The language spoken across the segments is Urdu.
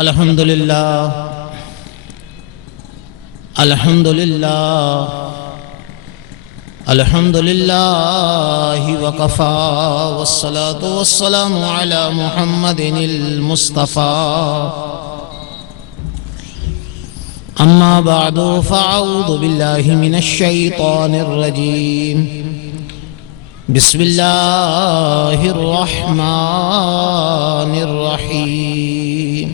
الحمدللہ وکفا والصلاة والسلام علی محمد المصطفى اما بعد فاعوذ باللہ من الشیطان الرجیم بسم اللہ الرحمن الرحیم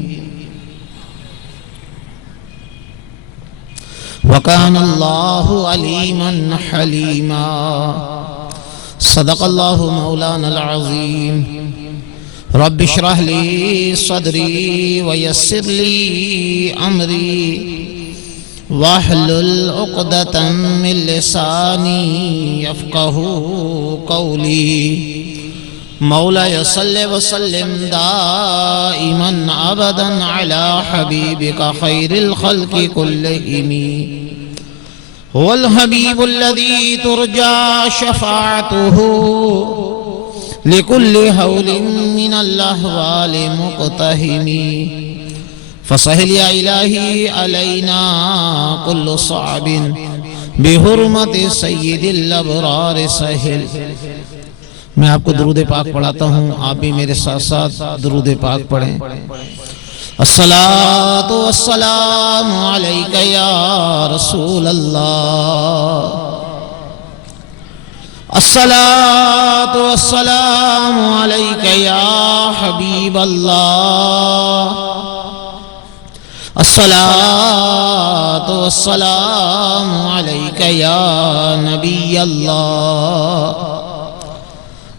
وَكَانَ اللَّهُ عَلِيمًا حَلِيمًا صدق اللہ مولانا العظیم رب اشرح لی صدری ویسر لی امری واحلل عقدۃ من لسانی یفقہوا قولی مولاي صل وسلم دائما ابدا على حبيبك خير الخلق كلهم هو الحبيب الذي ترجى شفاعته لكل هول من الاهوال مقتهم فسهل يا الهي علينا كل صعب بحرمة سيد الابرار سهل. میں آپ کو درود پاک پڑھاتا ہوں، آپ بھی میرے ساتھ ساتھ درود پاک پڑھیں. الصلاۃ والسلام علیک یا رسول اللہ، الصلاۃ والسلام علیک یا حبیب اللہ، الصلاۃ والسلام علیک یا نبی اللہ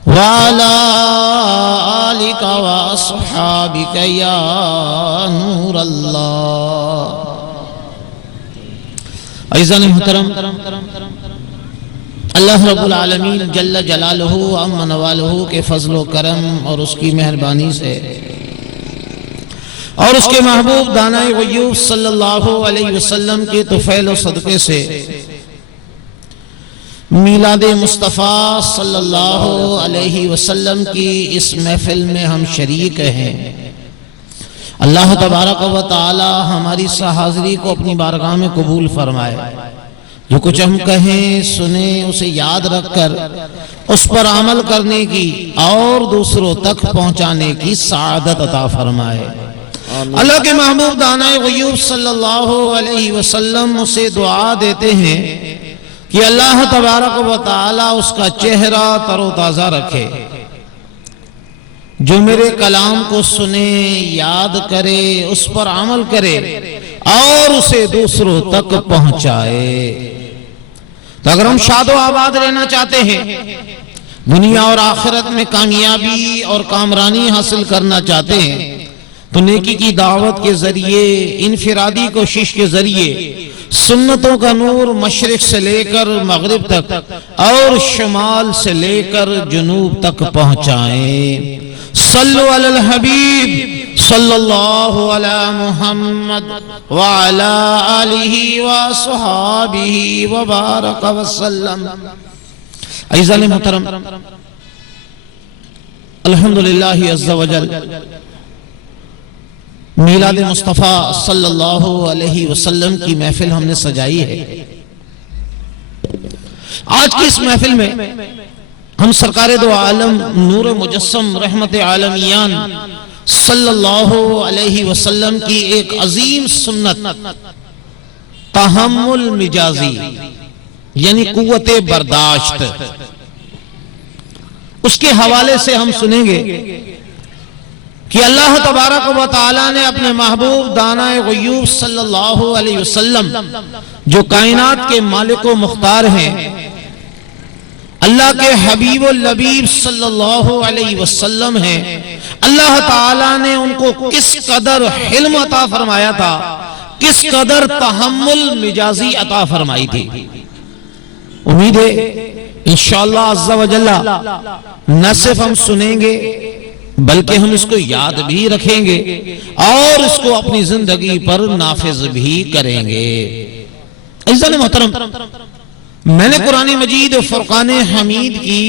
وعلى آلك وأصحابك يا نور اللہ. عزیزان محترم، اللہ رب العالمین جل جلالہ عم نوالہ کے فضل و کرم اور اس کی مہربانی سے اور اس کے محبوب دانہ غیوب صلی اللہ علیہ وسلم کے طفیل و صدقے سے میلاد مصطفیٰ صلی اللہ علیہ وسلم کی اس محفل میں ہم شریک ہیں. اللہ تبارک و تعالی ہماری اس حاضری کو اپنی بارگاہ میں قبول فرمائے. جو کچھ ہم کہیں سنیں اسے یاد رکھ کر اس پر عمل کرنے کی اور دوسروں تک پہنچانے کی سعادت عطا فرمائے. اللہ کے محبوب دانہ غیوب صلی اللہ علیہ وسلم اسے دعا دیتے ہیں کہ اللہ تبارک و تعالی اس کا چہرہ تر و تازہ رکھے، جو میرے کلام کو سنے، یاد کرے، اس پر عمل کرے اور اسے دوسروں تک پہنچائے. تو اگر ہم شاد و آباد رہنا چاہتے ہیں، دنیا اور آخرت میں کامیابی اور کامرانی حاصل کرنا چاہتے ہیں، تو نیکی کی دعوت کے ذریعے، انفرادی کوشش کے ذریعے سنتوں کا نور مشرق سے لے کر مغرب تک اور شمال سے لے کر جنوب تک پہنچائیں. صلو علی الحبیب صلی اللہ علی محمد وعلی آلہ وصحابہ وبارک وسلم. عزیزان محترم، الحمدللہ عز و جل میلاد مصطفیٰ صلی اللہ علیہ وسلم کی محفل ہم نے سجائی ہے. آج کی اس محفل میں ہم سرکار دو عالم نور مجسم رحمت عالمیان صلی اللہ علیہ وسلم کی ایک عظیم سنت تحمل مجازی یعنی قوت برداشت، اس کے حوالے سے ہم سنیں گے کہ اللہ تبارک و تعالی نے اپنے محبوب دانہ غیوب صلی اللہ علیہ وسلم جو کائنات کے مالک و مختار ہیں، اللہ کے حبیب و لبیب صلی اللہ علیہ وسلم ہیں، اللہ تعالی نے ان کو کس قدر حلم عطا فرمایا تھا، کس قدر تحمل مجازی عطا فرمائی تھی. امید ہے انشاءاللہ عز و جل نہ صرف ہم سنیں گے بلکہ ہم اس کو یاد بھی رکھیں گے اور اس کو اپنی زندگی پر نافذ بھی کریں گے. عزیزان محترم، میں نے قرآن مجید فرقان حمید کی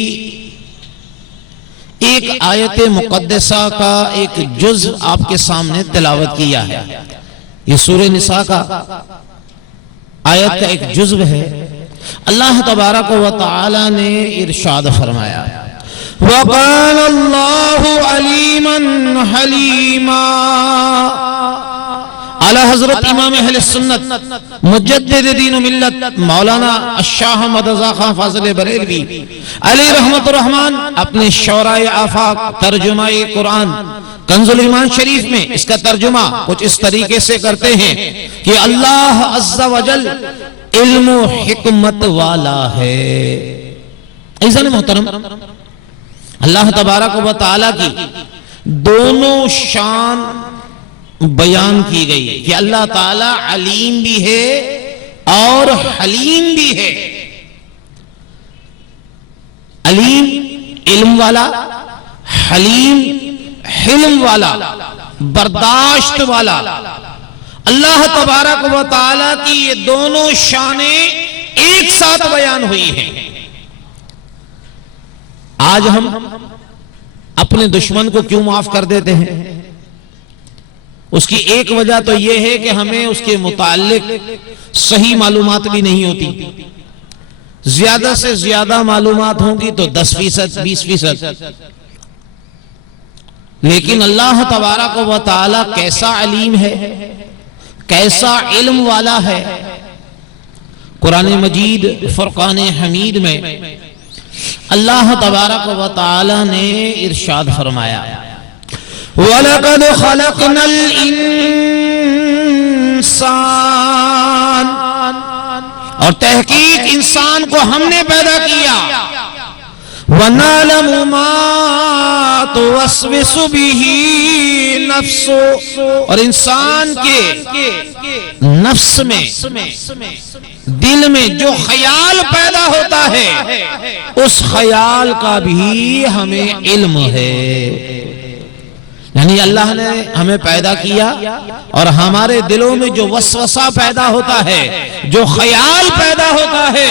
ایک آیت مقدسہ کا ایک جز آپ کے سامنے تلاوت کیا ہے. یہ سورہ نساء کا آیت کا ایک جزو ہے. اللہ تبارک و تعالی نے ارشاد فرمایا وَقَالَ اللَّهُ عَلِيمًا حَلِيمًا. اعلی حضرت امام اہل سنت مجدد دین و ملت مولانا الشاہ احمد رضا خان فاضل بریلوی علیہ رحمت الرحمن اپنے شعراء آفاق ترجمہ قرآن کنز الایمان شریف میں اس کا ترجمہ کچھ اس طریقے سے کرتے ہیں کہ اللہ عز و جل علم و حکمت والا ہے. عزیزان محترم، اللہ تبارک و تعالی کی دونوں شان بیان کی گئی کہ اللہ تعالی علیم بھی ہے اور حلیم بھی ہے. علیم علم والا، حلیم حلم والا، برداشت والا. اللہ تبارک و تعالی کی یہ دونوں شانیں ایک ساتھ بیان ہوئی ہیں. آج ہم اپنے دشمن کو کیوں معاف کر دیتے ہیں؟ اس کی ایک وجہ تو یہ ہے کہ ہمیں اس کے متعلق صحیح معلومات بھی نہیں ہوتی. زیادہ سے زیادہ معلومات ہوں گی تو 10%، 20%. لیکن اللہ تبارک و تعالی کیسا علیم ہے، کیسا علم والا ہے. قرآن مجید فرقان حمید میں اللہ تبارک و تعالی نے ارشاد فرمایا وَلَقَدْ خَلَقْنَا الْإِنسَانَ، اور تحقیق انسان کو ہم نے پیدا کیا. وَنَعْلَمُ مَا تُوَسْوِسُ بِهِ نَفْسُهُ، اور انسان کے نفس میں، دل میں جو خیال پیدا ہوتا ہے اس خیال کا بھی ہمیں علم ہے. یعنی اللہ نے ہمیں پیدا کیا اور ہمارے دلوں میں جو وسوسہ پیدا ہوتا ہے، جو خیال پیدا ہوتا ہے،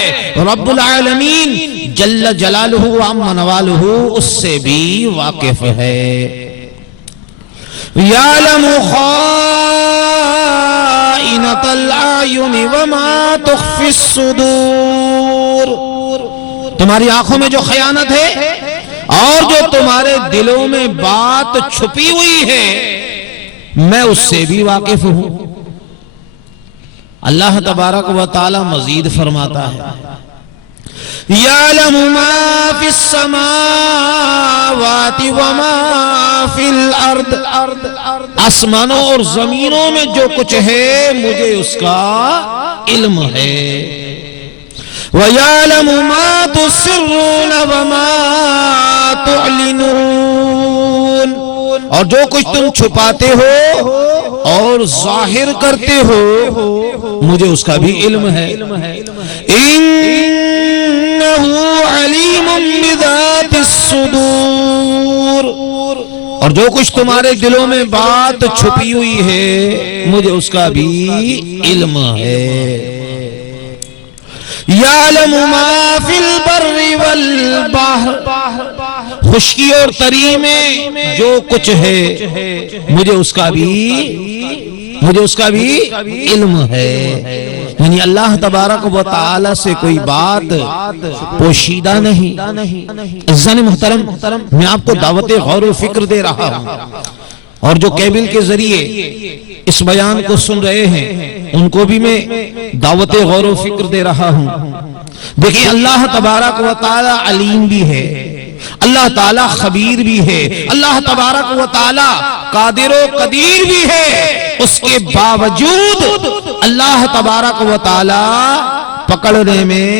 رب العالمین جل جلالہ عم نوالہ اس سے بھی واقف ہے. یعلم خائنۃ الاعین وما تخفی الصدور، تمہاری آنکھوں میں جو خیانت ہے اور جو تمہارے دلوں میں بات چھپی ہوئی ہے میں اس سے بھی واقف ہوں. اللہ تبارک و تعالی مزید فرماتا ہے یعلم ما فی السماوات وما فی الارض، آسمانوں اور زمینوں میں جو کچھ ہے مجھے اس کا علم ہے. وَيَعْلَمُ مَا تُسِرُّونَ وَمَا تُعْلِنُونَ، اور جو کچھ تم چھپاتے ہو اور ظاہر کرتے ہو مجھے اس کا بھی علم ہے. إِنَّهُ عَلِيمٌ بِذَاتِ الصُّدُورِ، اور جو کچھ تمہارے دلوں میں بات چھپی ہوئی ہے مجھے اس کا بھی علم ہے. یعلم ما فی البر والبحر، خشکی اور تری میں جو کچھ ہے مجھے اس کا بھی علم ہے. یعنی اللہ تبارک و تعالی سے کوئی بات پوشیدہ نہیں. عزیزان محترم، میں آپ کو دعوت غور و فکر دے رہا ہوں اور جو کیبل کے ذریعے اس بیان کو سن رہے ہیں ان کو بھی میں دعوت غور و فکر دے رہا ہوں. دیکھیں اللہ تبارک و تعالی علیم بھی ہے، اللہ تعالی خبیر بھی ہے، اللہ تبارک و تعالی قادر و قدیر بھی ہے. اس کے باوجود اللہ تبارک و تعالی پکڑنے میں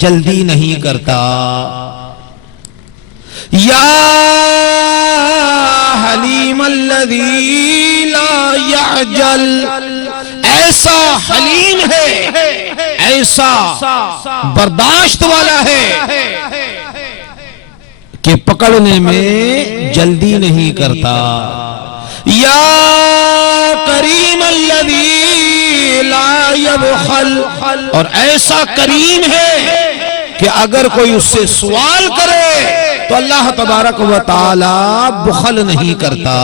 جلدی نہیں کرتا. یا حلیم الذی لا یعجل، ایسا حلیم ہے، ایسا برداشت والا ہے کہ پکڑنے میں جلدی نہیں کرتا. یا کریم الذی لا یبخل، اور ایسا کریم ہے کہ اگر کوئی اس سے سوال کرے تو اللہ تبارک و تعالی بخل نہیں کرتا۔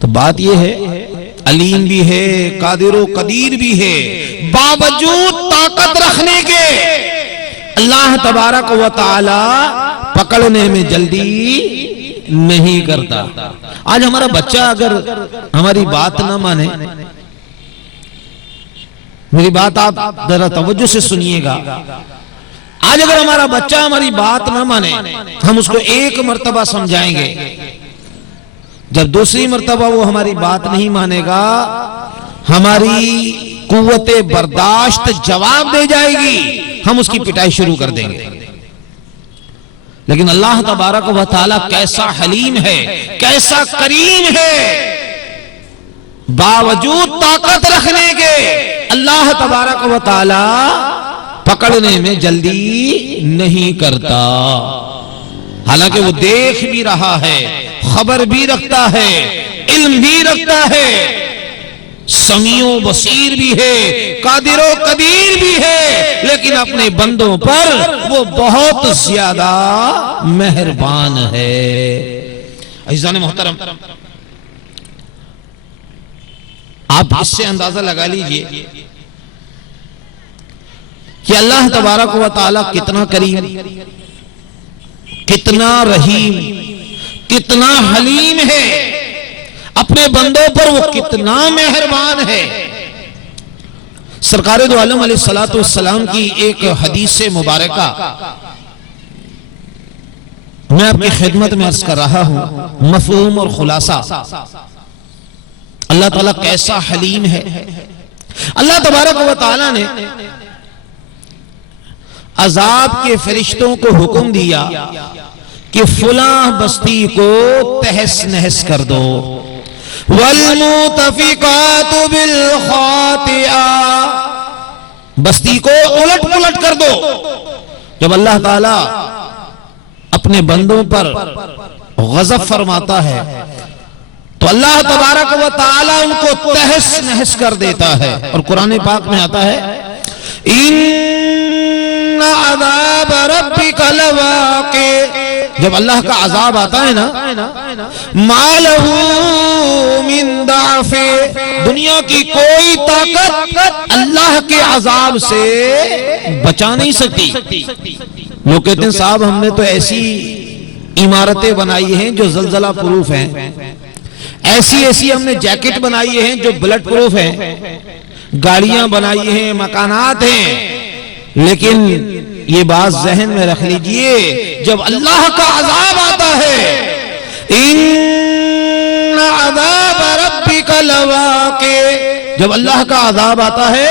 تو بات یہ ہے علیم بھی ہے، قادر و قدیر بھی ہے، باوجود طاقت رکھنے کے اللہ تبارک و تعالی پکڑنے میں جلدی نہیں کرتا۔ آج ہمارا بچہ اگر ہماری بات نہ مانے، میری بات آپ ذرا توجہ سے سنیے گا، آج اگر ہمارا بچہ ہماری بات نہ مانے، ہم اس کو ایک مرتبہ سمجھائیں گے، جب دوسری مرتبہ وہ ہماری بات نہیں مانے گا، ہماری قوت برداشت جواب دے جائے گی، ہم اس کی پٹائی شروع کر دیں گے۔ لیکن اللہ تبارک و تعالی کیسا حلیم ہے، کیسا کریم ہے، باوجود طاقت رکھنے کے اللہ تبارک و تعالی پکڑنے میں جلدی نہیں کرتا۔ حالانکہ وہ دیکھ بھی رہا ہے، خبر بھی رکھتا ہے، علم بھی رکھتا ہے، سمیع و بصیر بھی ہے، قادر و قدیر بھی ہے، لیکن اپنے بندوں پر وہ بہت زیادہ مہربان ہے۔ عزیزان محترم، آپ اس سے اندازہ لگا لیجئے کہ اللہ تبارک و تعالی کتنا کریم، کتنا رحیم، کتنا حلیم ہے، اپنے بندوں پر وہ کتنا مہربان ہے۔ سرکار دو عالم علیہ السلام کی ایک حدیث مبارکہ میں آپ کی خدمت میں عرض کر رہا ہوں، مفہوم اور خلاصہ۔ اللہ تعالیٰ کیسا حلیم ہے۔ اللہ تبارک و تعالیٰ نے عذاب کے فرشتوں کو حکم دیا کہ فلاں بستی کو تہس نہس کر دو، وَالْمُؤْتَفِقَاتُ بِالْخَاطِئَةِ، بستی کو الٹ پلٹ کر دو۔ جب اللہ تعالیٰ اپنے بندوں پر غضب فرماتا ہے تو اللہ تبارک و تعالیٰ ان کو تہس نہس کر دیتا ہے، اور قرآن پاک میں آتا ہے إِنَّ عَذَابَ رَبِّكَ لَوَاقِعٌ، جب اللہ کا عذاب آتا ہے نا، مَا لَهُ مِن ضَعْفٍ، دنیا کی کوئی طاقت اللہ کے عذاب سے بچا نہیں سکتی۔ لوگ کہتے ہیں صاحب ہم نے تو ایسی عمارتیں بنائی ہیں جو زلزلہ پروف ہیں، ایسی ہم نے جیکٹ بنائی ہیں جو بلٹ پروف ہیں، گاڑیاں بنائی ہیں، مکانات ہیں، لیکن یہ بات ذہن میں رکھ لیجئے جب اللہ کا عذاب آتا ہے، ان عذاب ربک لواقع، جب اللہ کا عذاب آتا ہے،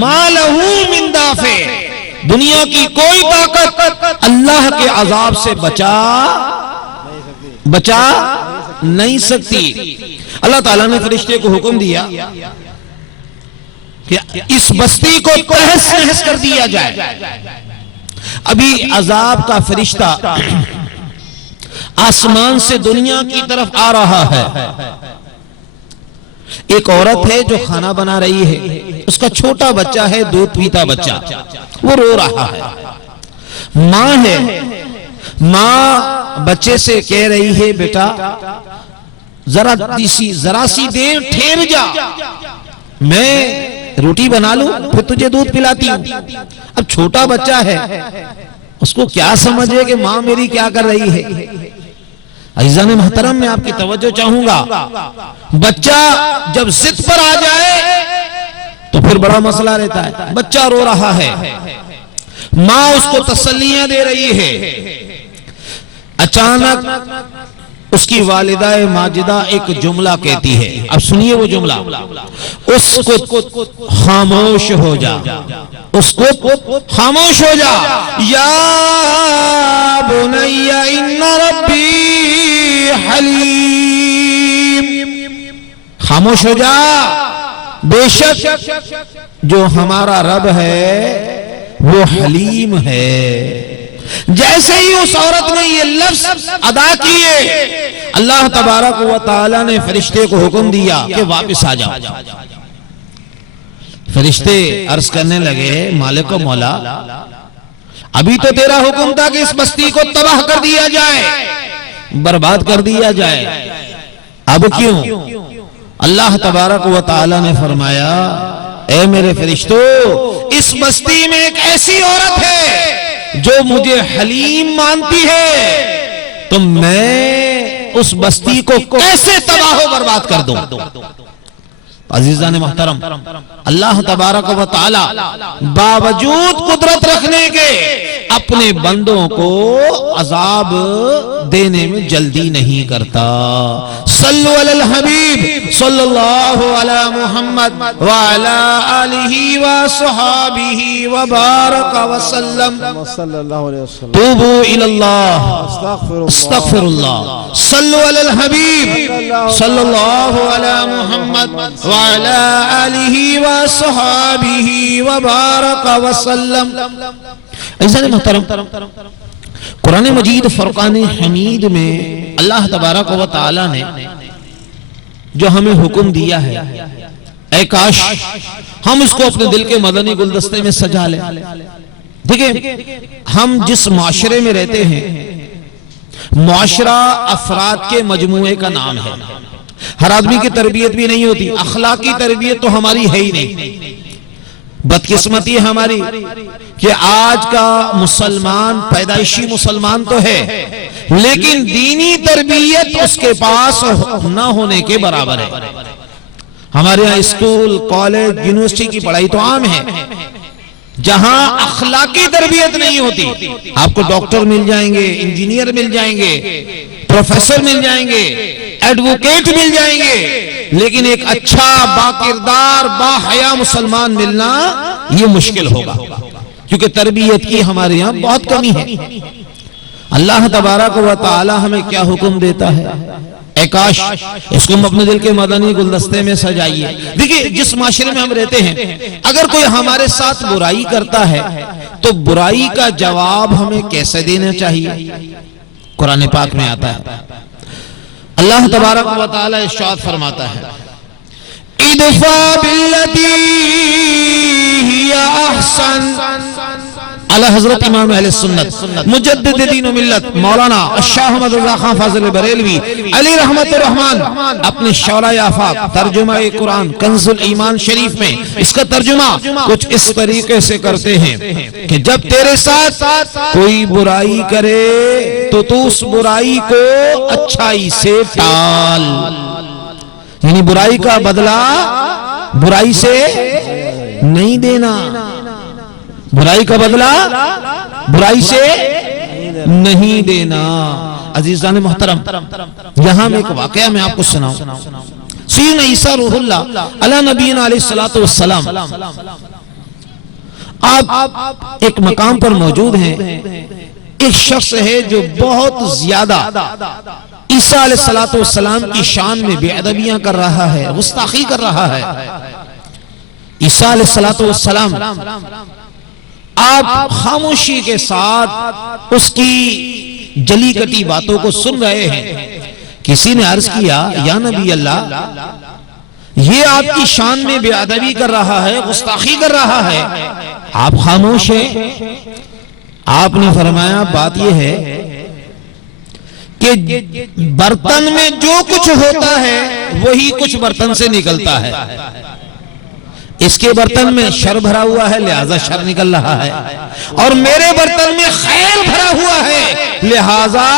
ما لہ من دافع، دنیا کی کوئی طاقت اللہ کے عذاب سے بچا نہیں سکتی۔ اللہ تعالیٰ نے فرشتے کو حکم دیا کہ اس بستی کو تہس نہس کر دیا جائے۔ ابھی عذاب کا فرشتہ آسمان سے دنیا کی طرف آ رہا ہے، ایک عورت ہے جو کھانا بنا رہی ہے، اس کا چھوٹا بچہ ہے، دودھ پیتا بچہ، وہ رو رہا ہے، ماں ہے، ماں بچے سے کہہ رہی ہے بیٹا ذرا سی دیر ٹھہر جا، میں روٹی بنا لوں پھر تجھے دودھ پلاتی ہوں۔ اب چھوٹا بچہ ہے، اس کو کیا سمجھے کہ ماں میری کیا کر رہی ہے۔ عزیزان محترم، میں آپ کی توجہ چاہوں گا، بچہ جب ضد پر آ جائے تو پھر بڑا مسئلہ رہتا ہے۔ بچہ رو رہا ہے، ماں اس کو تسلیاں دے رہی ہے، اچانک اس کی والدہ ماجدہ ایک جملہ کہتی ہے، اب سنیے وہ جملہ، اس کو خاموش ہو جا، اس کو خاموش ہو جا، یا بنی ان ربی حلیم، خاموش ہو جا، بے شک جو ہمارا رب ہے وہ حلیم ہے۔ جیسے ہی اس عورت نے یہ لفظ ادا کیے، اللہ تبارک و تعالی نے فرشتے کو حکم دیا کہ واپس آ جاؤ۔ فرشتے عرض کرنے لگے، مالک و مولا ابھی تو تیرا حکم تھا کہ اس بستی کو تباہ کر دیا جائے، برباد کر دیا جائے، اب کیوں؟ اللہ تبارک و تعالی نے فرمایا اے میرے فرشتوں، اس بستی میں ایک ایسی عورت ہے جو مجھے حلیم مانتی ہے، تو میں اس بستی کو کیسے تباہ و برباد کر دوں؟ عزیزان محترم، اللہ تبارک و تعالی باوجود قدرت رکھنے کے اپنے بندوں کو عذاب دینے میں جلدی نہیں کرتا۔ صلو علی الحبیب صلی اللہ علی محمد وعلی آلہ وصحابہ وبارک وسلم۔ توبوا الی اللہ، استغفر اللہ۔ صلو علی الحبیب صلی اللہ علی محمد وعلی آلہ وصحابہ وبارک وسلم۔ عزیزان محترم، قرآن مجید فرقان حمید میں اللہ تبارک و تعالی نے جو ہمیں حکم دیا ہے، اے کاش ہم اس کو اپنے دل کے مدنی گلدستے میں سجا لیں۔ دیکھیں، ہم جس معاشرے میں رہتے ہیں، معاشرہ افراد کے مجموعے کا نام ہے۔ ہر آدمی کی تربیت بھی نہیں ہوتی، اخلاقی تربیت تو ہماری ہے ہی نہیں۔ بدقسمتی ہے ہماری کہ آج کا مسلمان پیدائشی مسلمان تو ہے، لیکن دینی تربیت اس کے پاس نہ ہونے کے برابر ہے۔ ہمارے یہاں اسکول، کالج، یونیورسٹی کی پڑھائی تو عام ہے، جہاں اخلاقی تربیت نہیں ہوتی۔ آپ کو ڈاکٹر مل جائیں گے، انجینئر مل جائیں گے، پروفیسر مل جائیں گے، ایڈوکیٹ مل جائیں گے، لیکن ایک اچھا باکردار باحیا مسلمان ملنا یہ مشکل ہوگا، کیونکہ تربیت کی ہمارے یہاں بہت کمی ہے۔ اللہ تبارک و تعالی ہمیں کیا حکم دیتا ہے؟ اے کاش اس کو ہم اپنے دل کے مدنی گلدستے میں سجائیے۔ دیکھیں، جس معاشرے میں ہم رہتے ہیں، اگر کوئی ہمارے ساتھ برائی کرتا ہے تو برائی کا جواب ہمیں کیسے دینا چاہیے؟ قرآن پاک میں آتا ہے، اللہ تبارک و تعالی ارشاد فرماتا ہے، ادفع باللتی ہی احسن۔ اعلی حضرت امام اہل سنت مجدد دین و ملت مولانا الشاہ احمد رضا خان فاضل بریلوی علی رحمت الرحمن اپنے شعراء آفاق ترجمہ قرآن کنز الایمان شریف میں اس کا ترجمہ کچھ اس طریقے سے کرتے ہیں کہ جب تیرے ساتھ کوئی برائی کرے تو اس برائی کو اچھائی سے ٹال، یعنی برائی کا بدلہ برائی سے نہیں دینا، برائی کا بدلہ برائی سے نہیں دینا۔ عزیزان محترم، یہاں میں ایک واقعہ میں آپ کو سناؤں۔ سیدنا عیسیٰ روح اللہ علی نبینا علیہ السلام، آپ ایک مقام پر موجود ہیں، ایک شخص ہے جو بہت زیادہ عیسیٰ علیہ السلام کی شان میں بے ادبیاں کر رہا ہے، گستاخی کر رہا ہے۔ عیسیٰ علیہ السلام آپ خاموشی کے ساتھ اس کی جلی کٹی باتوں کو سن رہے ہیں۔ کسی نے عرض کیا، یا نبی اللہ، یہ آپ کی شان میں بے ادبی کر رہا ہے، گستاخی کر رہا ہے، آپ خاموش ہیں؟ آپ نے فرمایا، بات یہ ہے کہ برتن میں جو کچھ ہوتا ہے وہی کچھ برتن سے نکلتا ہے۔ اس کے برتن میں شر بھرا ہوا ہے، لہذا شر نکل رہا ہے، اور میرے برتن میں خیر بھرا ہوا ہے، لہذا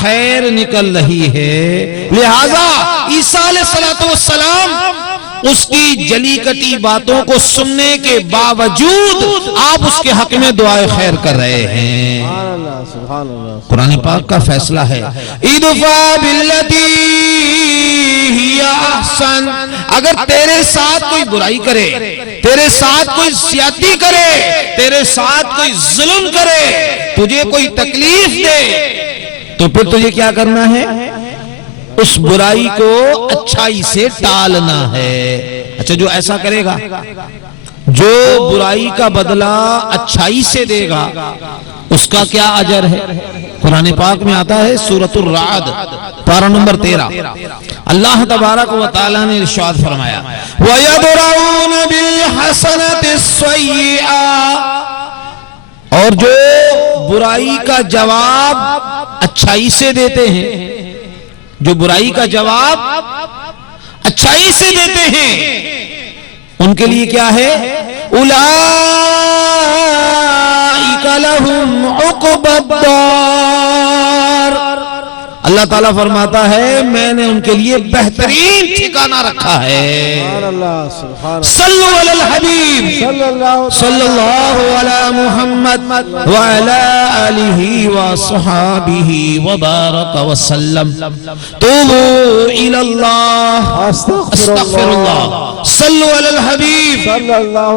خیر نکل رہی ہے۔ لہذا عیسیٰ علیہ السلام اس کی جلی کٹی باتوں کو سننے کے باوجود آپ اس کے حق میں دعائے خیر کر رہے ہیں۔ قرآن پاک کا فیصلہ ہے، ادفع باللتی ہی احسن۔ اگر تیرے ساتھ کوئی برائی کرے، تیرے ساتھ کوئی زیادتی کرے، تیرے ساتھ کوئی ظلم کرے، تجھے کوئی تکلیف دے، تو پھر تجھے کیا کرنا ہے؟ اس برائی کو اچھائی سے ٹالنا ہے۔ اچھا، جو ایسا کرے گا، جو برائی کا بدلہ اچھائی سے دے گا، اس کا کیا اجر ہے؟ قرآن پاک میں آتا ہے سورۃ الرعد پارہ نمبر 13، اللہ تبارک و تعالی نے ارشاد فرمایا، وَيَدْرَؤُونَ بِالْحَسَنَةِ السَّيِّئَةَ اور جو برائی کا جواب اچھائی سے دیتے ہیں، جو برائی کا جواب اچھائی سے دیتے ہیں، ان کے لیے کیا ہے؟ اولئک لہم عقبی الدار۔ اللہ تعالیٰ فرماتا ہے میں نے ان کے لیے بہترین ٹھکانہ رکھا ہے۔ صلو علی الحبیب صلی اللہ علی محمد وعلی آلہ وصحابہ وبارک وسلم۔ توبوا الی اللہ، استغفر اللہ، صلو علی الحبیب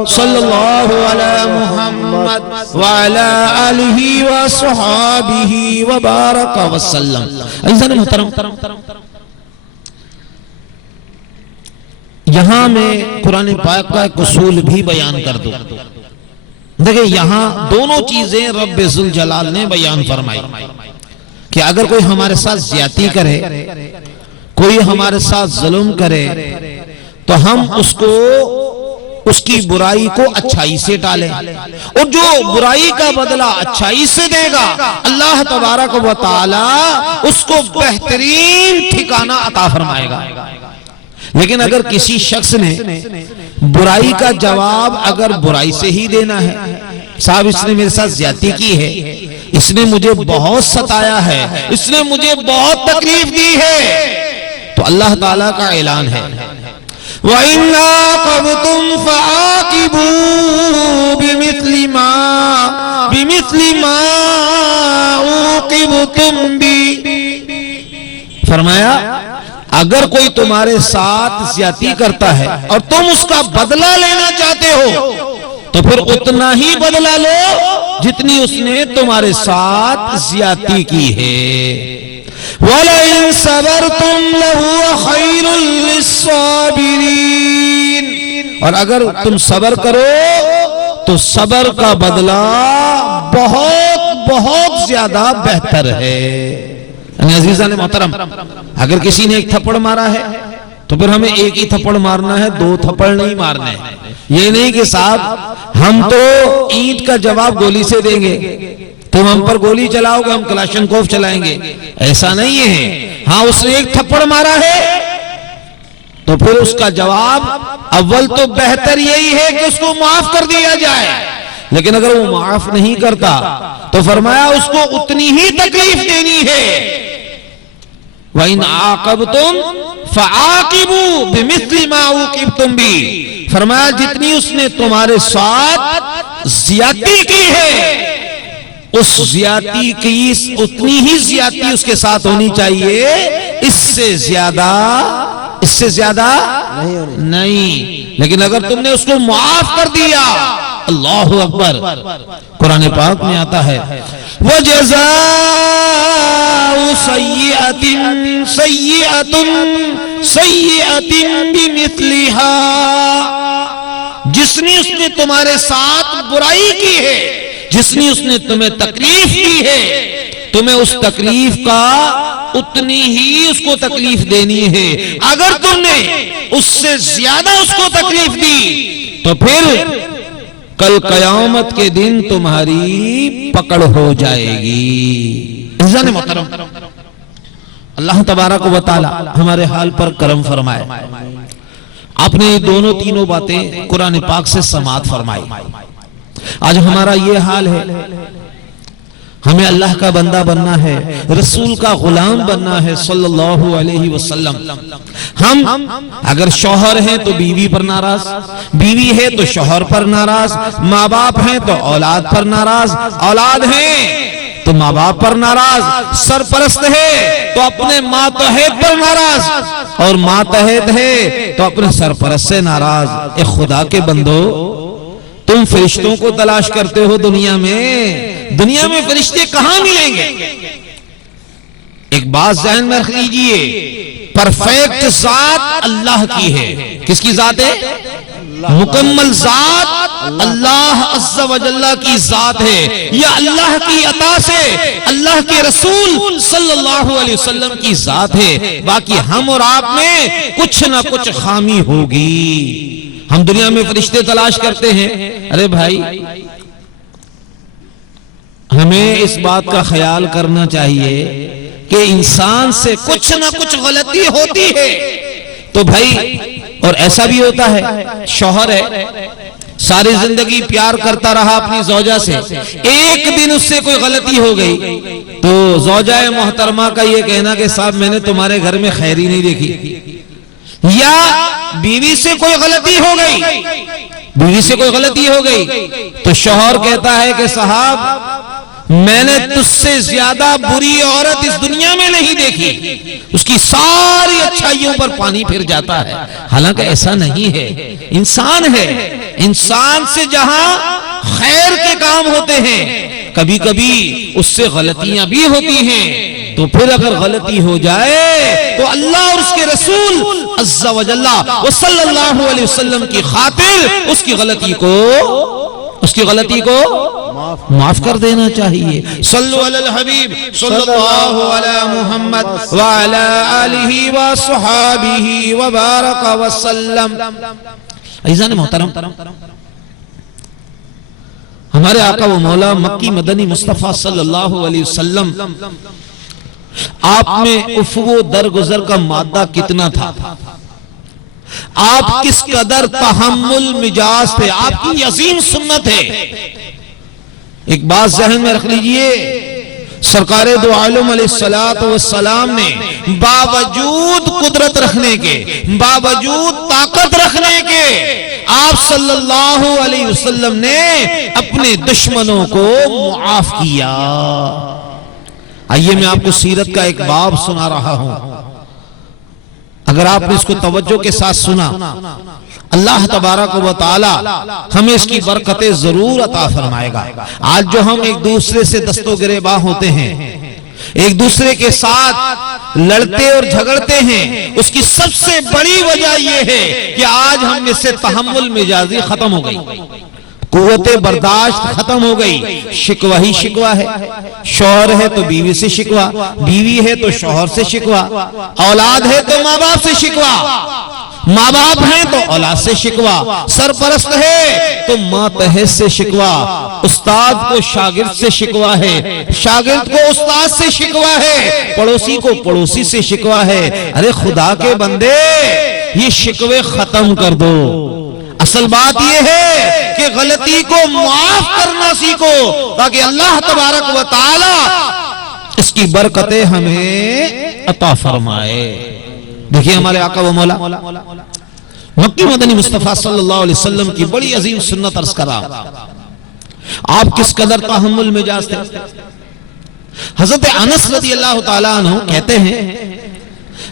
صلی اللہ علی محمد وعلی آلہ وصحابہ وبارک وسلم۔ عزیزان محترم، یہاں میں قرآن پاک کا ایک اصول بھی بیان کر دوں۔ دیکھیں یہاں دونوں چیزیں رب ذوالجلال نے بیان فرمائی کہ اگر کوئی ہمارے ساتھ زیادتی کرے، کوئی ہمارے ساتھ ظلم کرے، تو ہم اس کی برائی کو اچھائی سے ٹالیں، اور جو برائی کا بدلہ اچھائی سے دے گا اللہ تبارک و تعالی اس کو بہترین ٹھکانہ عطا فرمائے گا۔ لیکن اگر کسی شخص نے برائی کا جواب اگر برائی سے ہی دینا ہے، صاحب اس نے میرے ساتھ زیادتی کی ہے، اس نے مجھے بہت ستایا ہے، اس نے مجھے بہت تکلیف دی ہے، تو اللہ تعالیٰ کا اعلان ہے وَإِنْ عَاقَبْتُمْ فَعَاقِبُوا بِمِثْلِ مَا عُوقِبْتُمْ بِهِ۔ فرمایا اگر کوئی تمہارے ساتھ زیادتی کرتا ہے اور تم اس کا بدلہ لینا چاہتے ہو تو پھر اتنا ہی بدلہ لو جتنی اس نے تمہارے ساتھ زیادتی کی ہے۔ وَلَئِن صَبَرْتُمْ لَهُوَ خَيْرٌ لِلصَّابِرِينَ، اور اگر تم صبر کرو تو صبر کا بدلہ بہت بہت زیادہ بہتر ہے۔ یعنی عزیزان محترم، اگر کسی نے ایک تھپڑ مارا ہے تو پھر ہمیں ایک ہی تھپڑ مارنا ہے، دو تھپڑ نہیں مارنے ہیں۔ یہ نہیں کہ صاحب ہم تو اینٹ کا جواب گولی سے دیں گے، تم ہم پر گولی چلاؤ گے ہم کلاشنکوف چلائیں گے، ایسا نہیں ہے۔ ہاں اس نے ایک تھپڑ مارا ہے تو پھر اس کا جواب اول تو بہتر یہی ہے کہ اس کو معاف کر دیا جائے، لیکن اگر وہ معاف نہیں کرتا تو فرمایا اس کو اتنی ہی تکلیف دینی ہے۔ وَإِنْ عَاقَبْتُمْ فَعَاقِبُوا بِمِثْلِ مَا عُوقِبْتُمْ بِهِ، فرمایا جتنی اس نے تمہارے ساتھ زیادتی کی ہے اس زیادتی کی اتنی ہی زیادتی اس کے ساتھ ہونی چاہیے، اس سے زیادہ نہیں۔ لیکن اگر تم نے اس کو معاف کر دیا، اللہ اکبر، قرآن پاک میں آتا ہے وَجَزَاءُ سَيِّئَةٍ سَيِّئَةٌ سَيِّئَةٍ بِمِثْلِهَا، جس نے اس نے تمہارے ساتھ برائی کی ہے، جس نے اس نے تمہیں تکلیف دی ہے، تمہیں اس تکلیف کا اتنی ہی اس کو تکلیف دینی ہے۔ اگر تم نے اس سے زیادہ اس کو تکلیف دی تو پھر کل قیامت کے دن تمہاری پکڑ ہو جائے گی۔ عزیزان محترم، اللہ تبارک و تعالی ہمارے حال پر کرم فرمائے۔ آپ نے دونوں تینوں باتیں قرآن پاک سے سماعت فرمائی۔ آج ہمارا یہ حال ہے، ہمیں اللہ کا بندہ بننا ہے، رسول کا غلام بننا ہے صلی اللہ علیہ وسلم۔ ہم اگر شوہر ہیں تو بیوی پر ناراض، بیوی ہے تو شوہر پر ناراض، ماں باپ ہیں تو اولاد پر ناراض، اولاد ہیں تو ماں باپ پر ناراض، سرپرست ہے تو اپنے ماتحت پر ناراض، اور ماتحت ہے تو اپنے سرپرست سے ناراض۔ اے خدا کے بندو، تم فرشتوں کو تلاش کرتے ہو دنیا میں فرشتے کہاں ملیں گے؟ ایک بات ذہن میں رکھ لیجئے، پرفیکٹ ذات اللہ کی ہے۔ کس کی ذات ہے؟ مکمل ذات اللہ عز و جل کی ذات ہے، یہ اللہ کی عطا سے اللہ کے رسول صلی اللہ علیہ وسلم کی ذات ہے۔ باقی ہم اور آپ میں کچھ نہ کچھ خامی ہوگی۔ ہم دنیا میں فرشتے تلاش کرتے ہیں، ارے بھائی ہمیں اس بات کا خیال کرنا چاہیے کہ انسان سے کچھ نہ کچھ غلطی ہوتی ہے تو بھائی، اور ایسا بھی ہوتا ہے، شوہر ہے ساری زندگی پیار کرتا رہا اپنی زوجہ سے، ایک دن اس سے کوئی غلطی ہو گئی تو زوجہ محترمہ کا یہ کہنا کہ صاحب میں نے تمہارے گھر میں خیر ہی نہیں دیکھی، یا بیوی سے کوئی غلطی ہو گئی تو شوہر کہتا ہے کہ صاحب میں نے تجھ سے زیادہ بری عورت اس دنیا میں نہیں دیکھی، اس کی ساری اچھائیوں پر پانی پھر جاتا ہے، حالانکہ ایسا نہیں ہے، انسان ہے، انسان سے جہاں خیر کے کام ہوتے ہیں کبھی کبھی اس سے غلطیاں بھی ہوتی ہیں، تو پھر اگر غلطی ہو جائے تو اللہ اور اس کے رسول عز و جل و صلی اللہ علیہ وسلم کی خاطر اس کی غلطی کو معاف کر دینا چاہیے۔ صلو علی الحبیب صلی اللہ علی محمد وعلی آلہ وصحابہ وبارک وسلم۔ عزیزان محترم، ہمارے آقا و مولا مکی مدنی مصطفیٰ صلی اللہ علیہ وسلم، آپ میں افو درگزر کا مادہ کتنا تھا، آپ کس قدر تحمل مجاز تھے، آپ کی عظیم سنت ہے۔ ایک بات ذہن میں رکھ لیجئے، سرکار دو عالم علیہ السلام نے باوجود قدرت رکھنے کے، باوجود طاقت رکھنے کے، آپ صلی اللہ علیہ وسلم نے اپنے دشمنوں کو معاف کیا۔ آئیے میں آپ کو سیرت کا ایک باب سنا رہا ہوں، اگر آپ نے اس کو توجہ کے ساتھ سنا اللہ تبارک و تعالی ہمیں اس کی برکتیں ضرور عطا فرمائے گا۔ آج جو ہم ایک دوسرے سے دست و گریباں ہوتے ہیں، ایک دوسرے کے ساتھ لڑتے اور جھگڑتے ہیں، اس کی سب سے بڑی وجہ یہ ہے کہ آج ہم میں سے تحمل مجازی ختم ہو گئی، قوت برداشت ختم ہو گئی، شکوہ ہی شکوہ ہے، شوہر ہے تو بیوی سے شکوہ، بیوی ہے تو شوہر سے شکوہ، اولاد ہے تو ماں باپ سے شکوہ، ماں باپ ہیں تو اولاد سے شکوہ، سرپرست ہے تو ماتحت سے شکوہ، استاد کو شاگرد سے شکوہ ہے، شاگرد کو استاد سے شکوہ ہے، پڑوسی کو پڑوسی سے شکوہ ہے۔ ارے خدا کے بندے، یہ شکوے ختم کر دو۔ اصل بات یہ ہے کہ غلطی کو معاف کرنا سیکھو تاکہ اللہ تبارک و تعالی اس کی برکتیں ہمیں عطا فرمائے۔ دیکھیے ہمارے آقا و مولا مکی مدنی مصطفیٰ صلی اللہ علیہ وسلم کی بڑی عظیم سنت عرض کرا، آپ کس قدر تحمل مجاز تھے۔ حضرت انس رضی اللہ تعالیٰ عنہ کہتے ہیں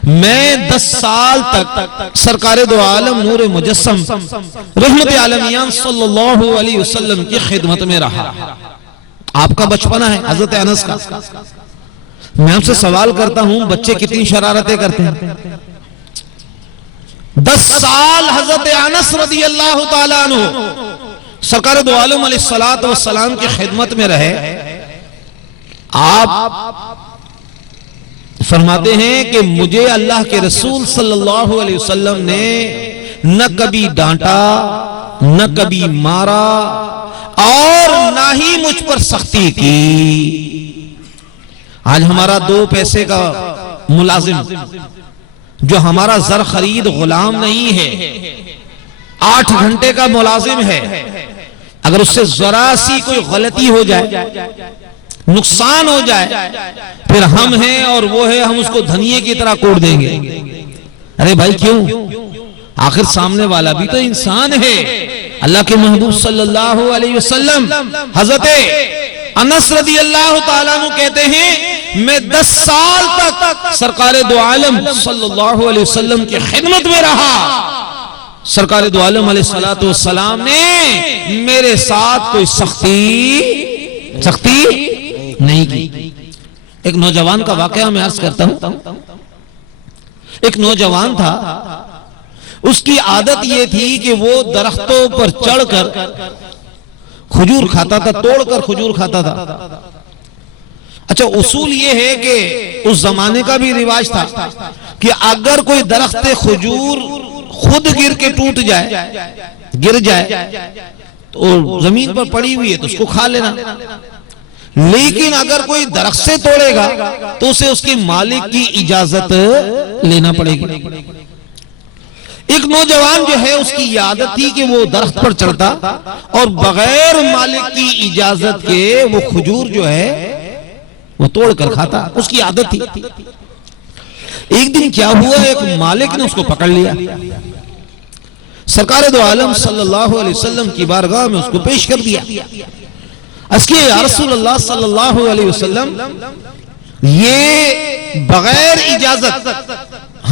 میں 10 سال تک سرکار دو عالم نور مجسم رحمت عالمیان صلی اللہ علیہ وسلم کی خدمت میں رہا۔ آپ کا بچپنا ہے حضرت انس کا، میں آپ سے سوال کرتا ہوں بچے کتنی شرارتیں کرتے ہیں؟ 10 سال حضرت انس رضی اللہ تعالیٰ عنہ سرکار دو عالم علیہ السلام کی خدمت میں رہے۔ آپ فرماتے ہیں کہ مجھے اللہ کے رسول صلی اللہ علیہ وسلم نے نہ کبھی ڈانٹا، نہ کبھی مارا، اور نہ ہی مجھ پر سختی کی۔ آج ہمارا 2 پیسے کا ملازم جو ہمارا زر خرید غلام نہیں ہے، 8 گھنٹے کا ملازم ہے، اگر اس سے ذرا سی کوئی غلطی ہو جائے، نقصان ہو جائے، پھر ہم ہیں اور وہ ہے، ہم اس کو دھنیے کی طرح کوڑ دیں گے۔ ارے بھائی کیوں؟ آخر سامنے والا بھی تو انسان ہے۔ اللہ کے محبوب صلی اللہ علیہ وسلم حضرت انس رضی اللہ تعالیٰ عنہ کہتے ہیں میں 10 سال تک سرکار دو عالم صلی اللہ علیہ وسلم کی خدمت میں رہا، سرکار دو عالم علیہ السلام نے میرے ساتھ کوئی سختی نہیں کی۔ ایک نوجوان کا واقعہ میں عرض کرتا ہوں۔ ایک نوجوان تھا، اس کی عادت یہ تھی کہ وہ درختوں پر چڑھ کر کھجور کھاتا تھا، توڑ کر کھجور کھاتا تھا۔ اچھا اصول یہ ہے کہ اس زمانے کا بھی رواج تھا کہ اگر کوئی درخت کھجور خود گر کے ٹوٹ جائے، گر جائے تو زمین پر پڑی ہوئی ہے تو اس کو کھا لینا، لیکن اگر کوئی درخت سے توڑے گا تو اسے اس کی مالک کی اجازت لینا پڑے گی۔ ایک نوجوان جو ہے اس کی عادت تھی کہ وہ درخت پر چڑھتا اور بغیر مالک کی اجازت کے وہ کھجور جو ہے وہ توڑ کر کھاتا، اس کی عادت تھی۔ ایک دن کیا ہوا، ایک مالک نے اس کو پکڑ لیا، سرکار دو عالم صلی اللہ علیہ وسلم کی بارگاہ میں اس کو پیش کر دیا۔ اس کے یا رسول اللہ صلی اللہ علیہ وسلم، یہ بغیر اجازت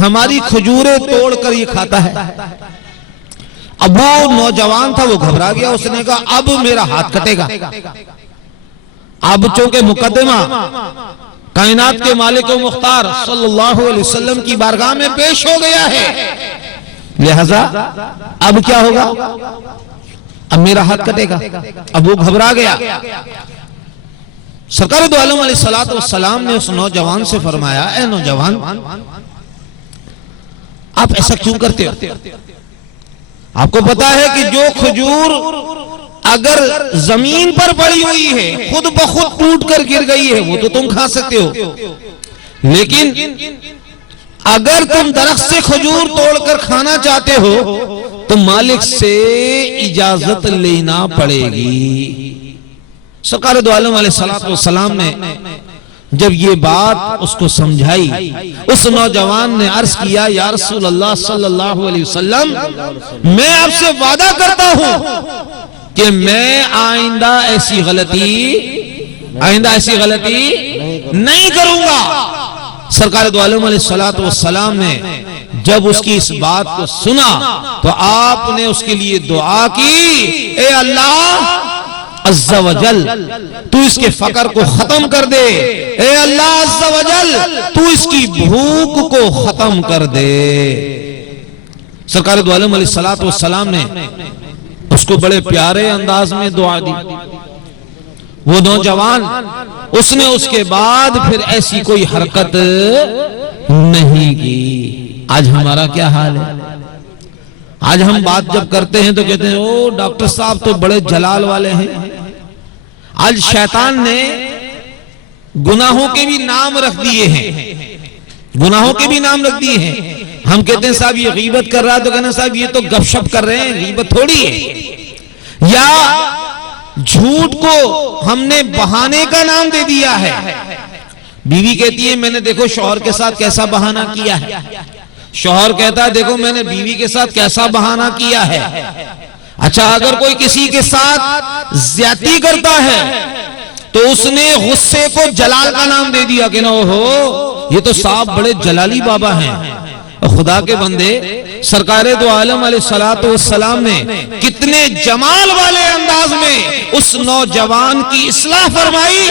ہماری کھجوریں توڑ کر یہ کھاتا ہے۔ اب وہ نوجوان تھا، وہ گھبرا گیا، اس نے کہا اب میرا ہاتھ کٹے گا۔ اب چونکہ مقدمہ کائنات کے مالک و مختار صلی اللہ علیہ وسلم کی بارگاہ میں پیش ہو گیا ہے، لہذا اب کیا ہوگا، اب میرا ہاتھ کٹے گا۔ اب وہ گھبرا گیا۔ سرکار دو عالم علیہ السلام نے اس نوجوان سے فرمایا، اے نوجوان، آپ ایسا کیوں کرتے ہو؟ آپ کو پتا ہے کہ جو کھجور اگر زمین پر پڑی ہوئی ہے خود بخود ٹوٹ کر گر گئی ہے وہ تو تم کھا سکتے ہو، لیکن اگر تم درخت سے کھجور توڑ کر کھانا چاہتے ہو تو مالک سے اجازت لینا پڑے گی۔ سرکار دو عالم علیہ السلام نے جب یہ بات اس کو سمجھائی، اس نوجوان نے عرض کیا، یا رسول اللہ صلی اللہ علیہ وسلم، میں آپ سے وعدہ کرتا ہوں کہ میں آئندہ ایسی غلطی نہیں کروں گا۔ سرکار دو عالم علیہ السلام نے جب اس کی اس بات کو سنا تو آپ نے اس کے لیے دعا کی، اے اللہ عز و جل تو اس کے فقر کو ختم کر دے، اے اللہ عز و جل تو اس کی بھوک کو ختم کر دے۔ سرکار دو عالم علیہ السلام نے اس کو بڑے پیارے انداز میں دعا دی۔ وہ نوجوان اس نے اس کے بعد پھر ایسی کوئی حرکت نہیں کی۔ آج ہمارا کیا حال ہے؟ آج ہم بات جب کرتے ہیں تو کہتے ہیں او ڈاکٹر صاحب تو بڑے جلال والے ہیں۔ آج شیطان نے گناہوں کے بھی نام رکھ دیے ہیں، گناہوں کے بھی نام رکھ دیے ہیں۔ ہم کہتے ہیں صاحب یہ غیبت کر رہا ہے تو کہنا صاحب یہ تو گپ شپ کر رہے ہیں، غیبت تھوڑی ہے۔ یا جھوٹ کو ہم نے بہانے کا نام دے دیا ہے۔ بیوی کہتی ہے میں نے دیکھو شوہر کے ساتھ کیسا بہانہ کیا ہے، شوہر کہتا ہے دیکھو میں نے بیوی کے ساتھ کیسا بہانہ کیا ہے۔ اچھا اگر کوئی کسی کے ساتھ زیادتی کرتا ہے تو اس نے غصے کو جلال کا نام دے دیا کہ نہ ہو یہ تو صاحب بڑے جلالی بابا ہیں۔ خدا کے بندے، سرکار دو عالم علیہ السلام نے کتنے جمال والے انداز میں اس نوجوان کی اصلاح فرمائی۔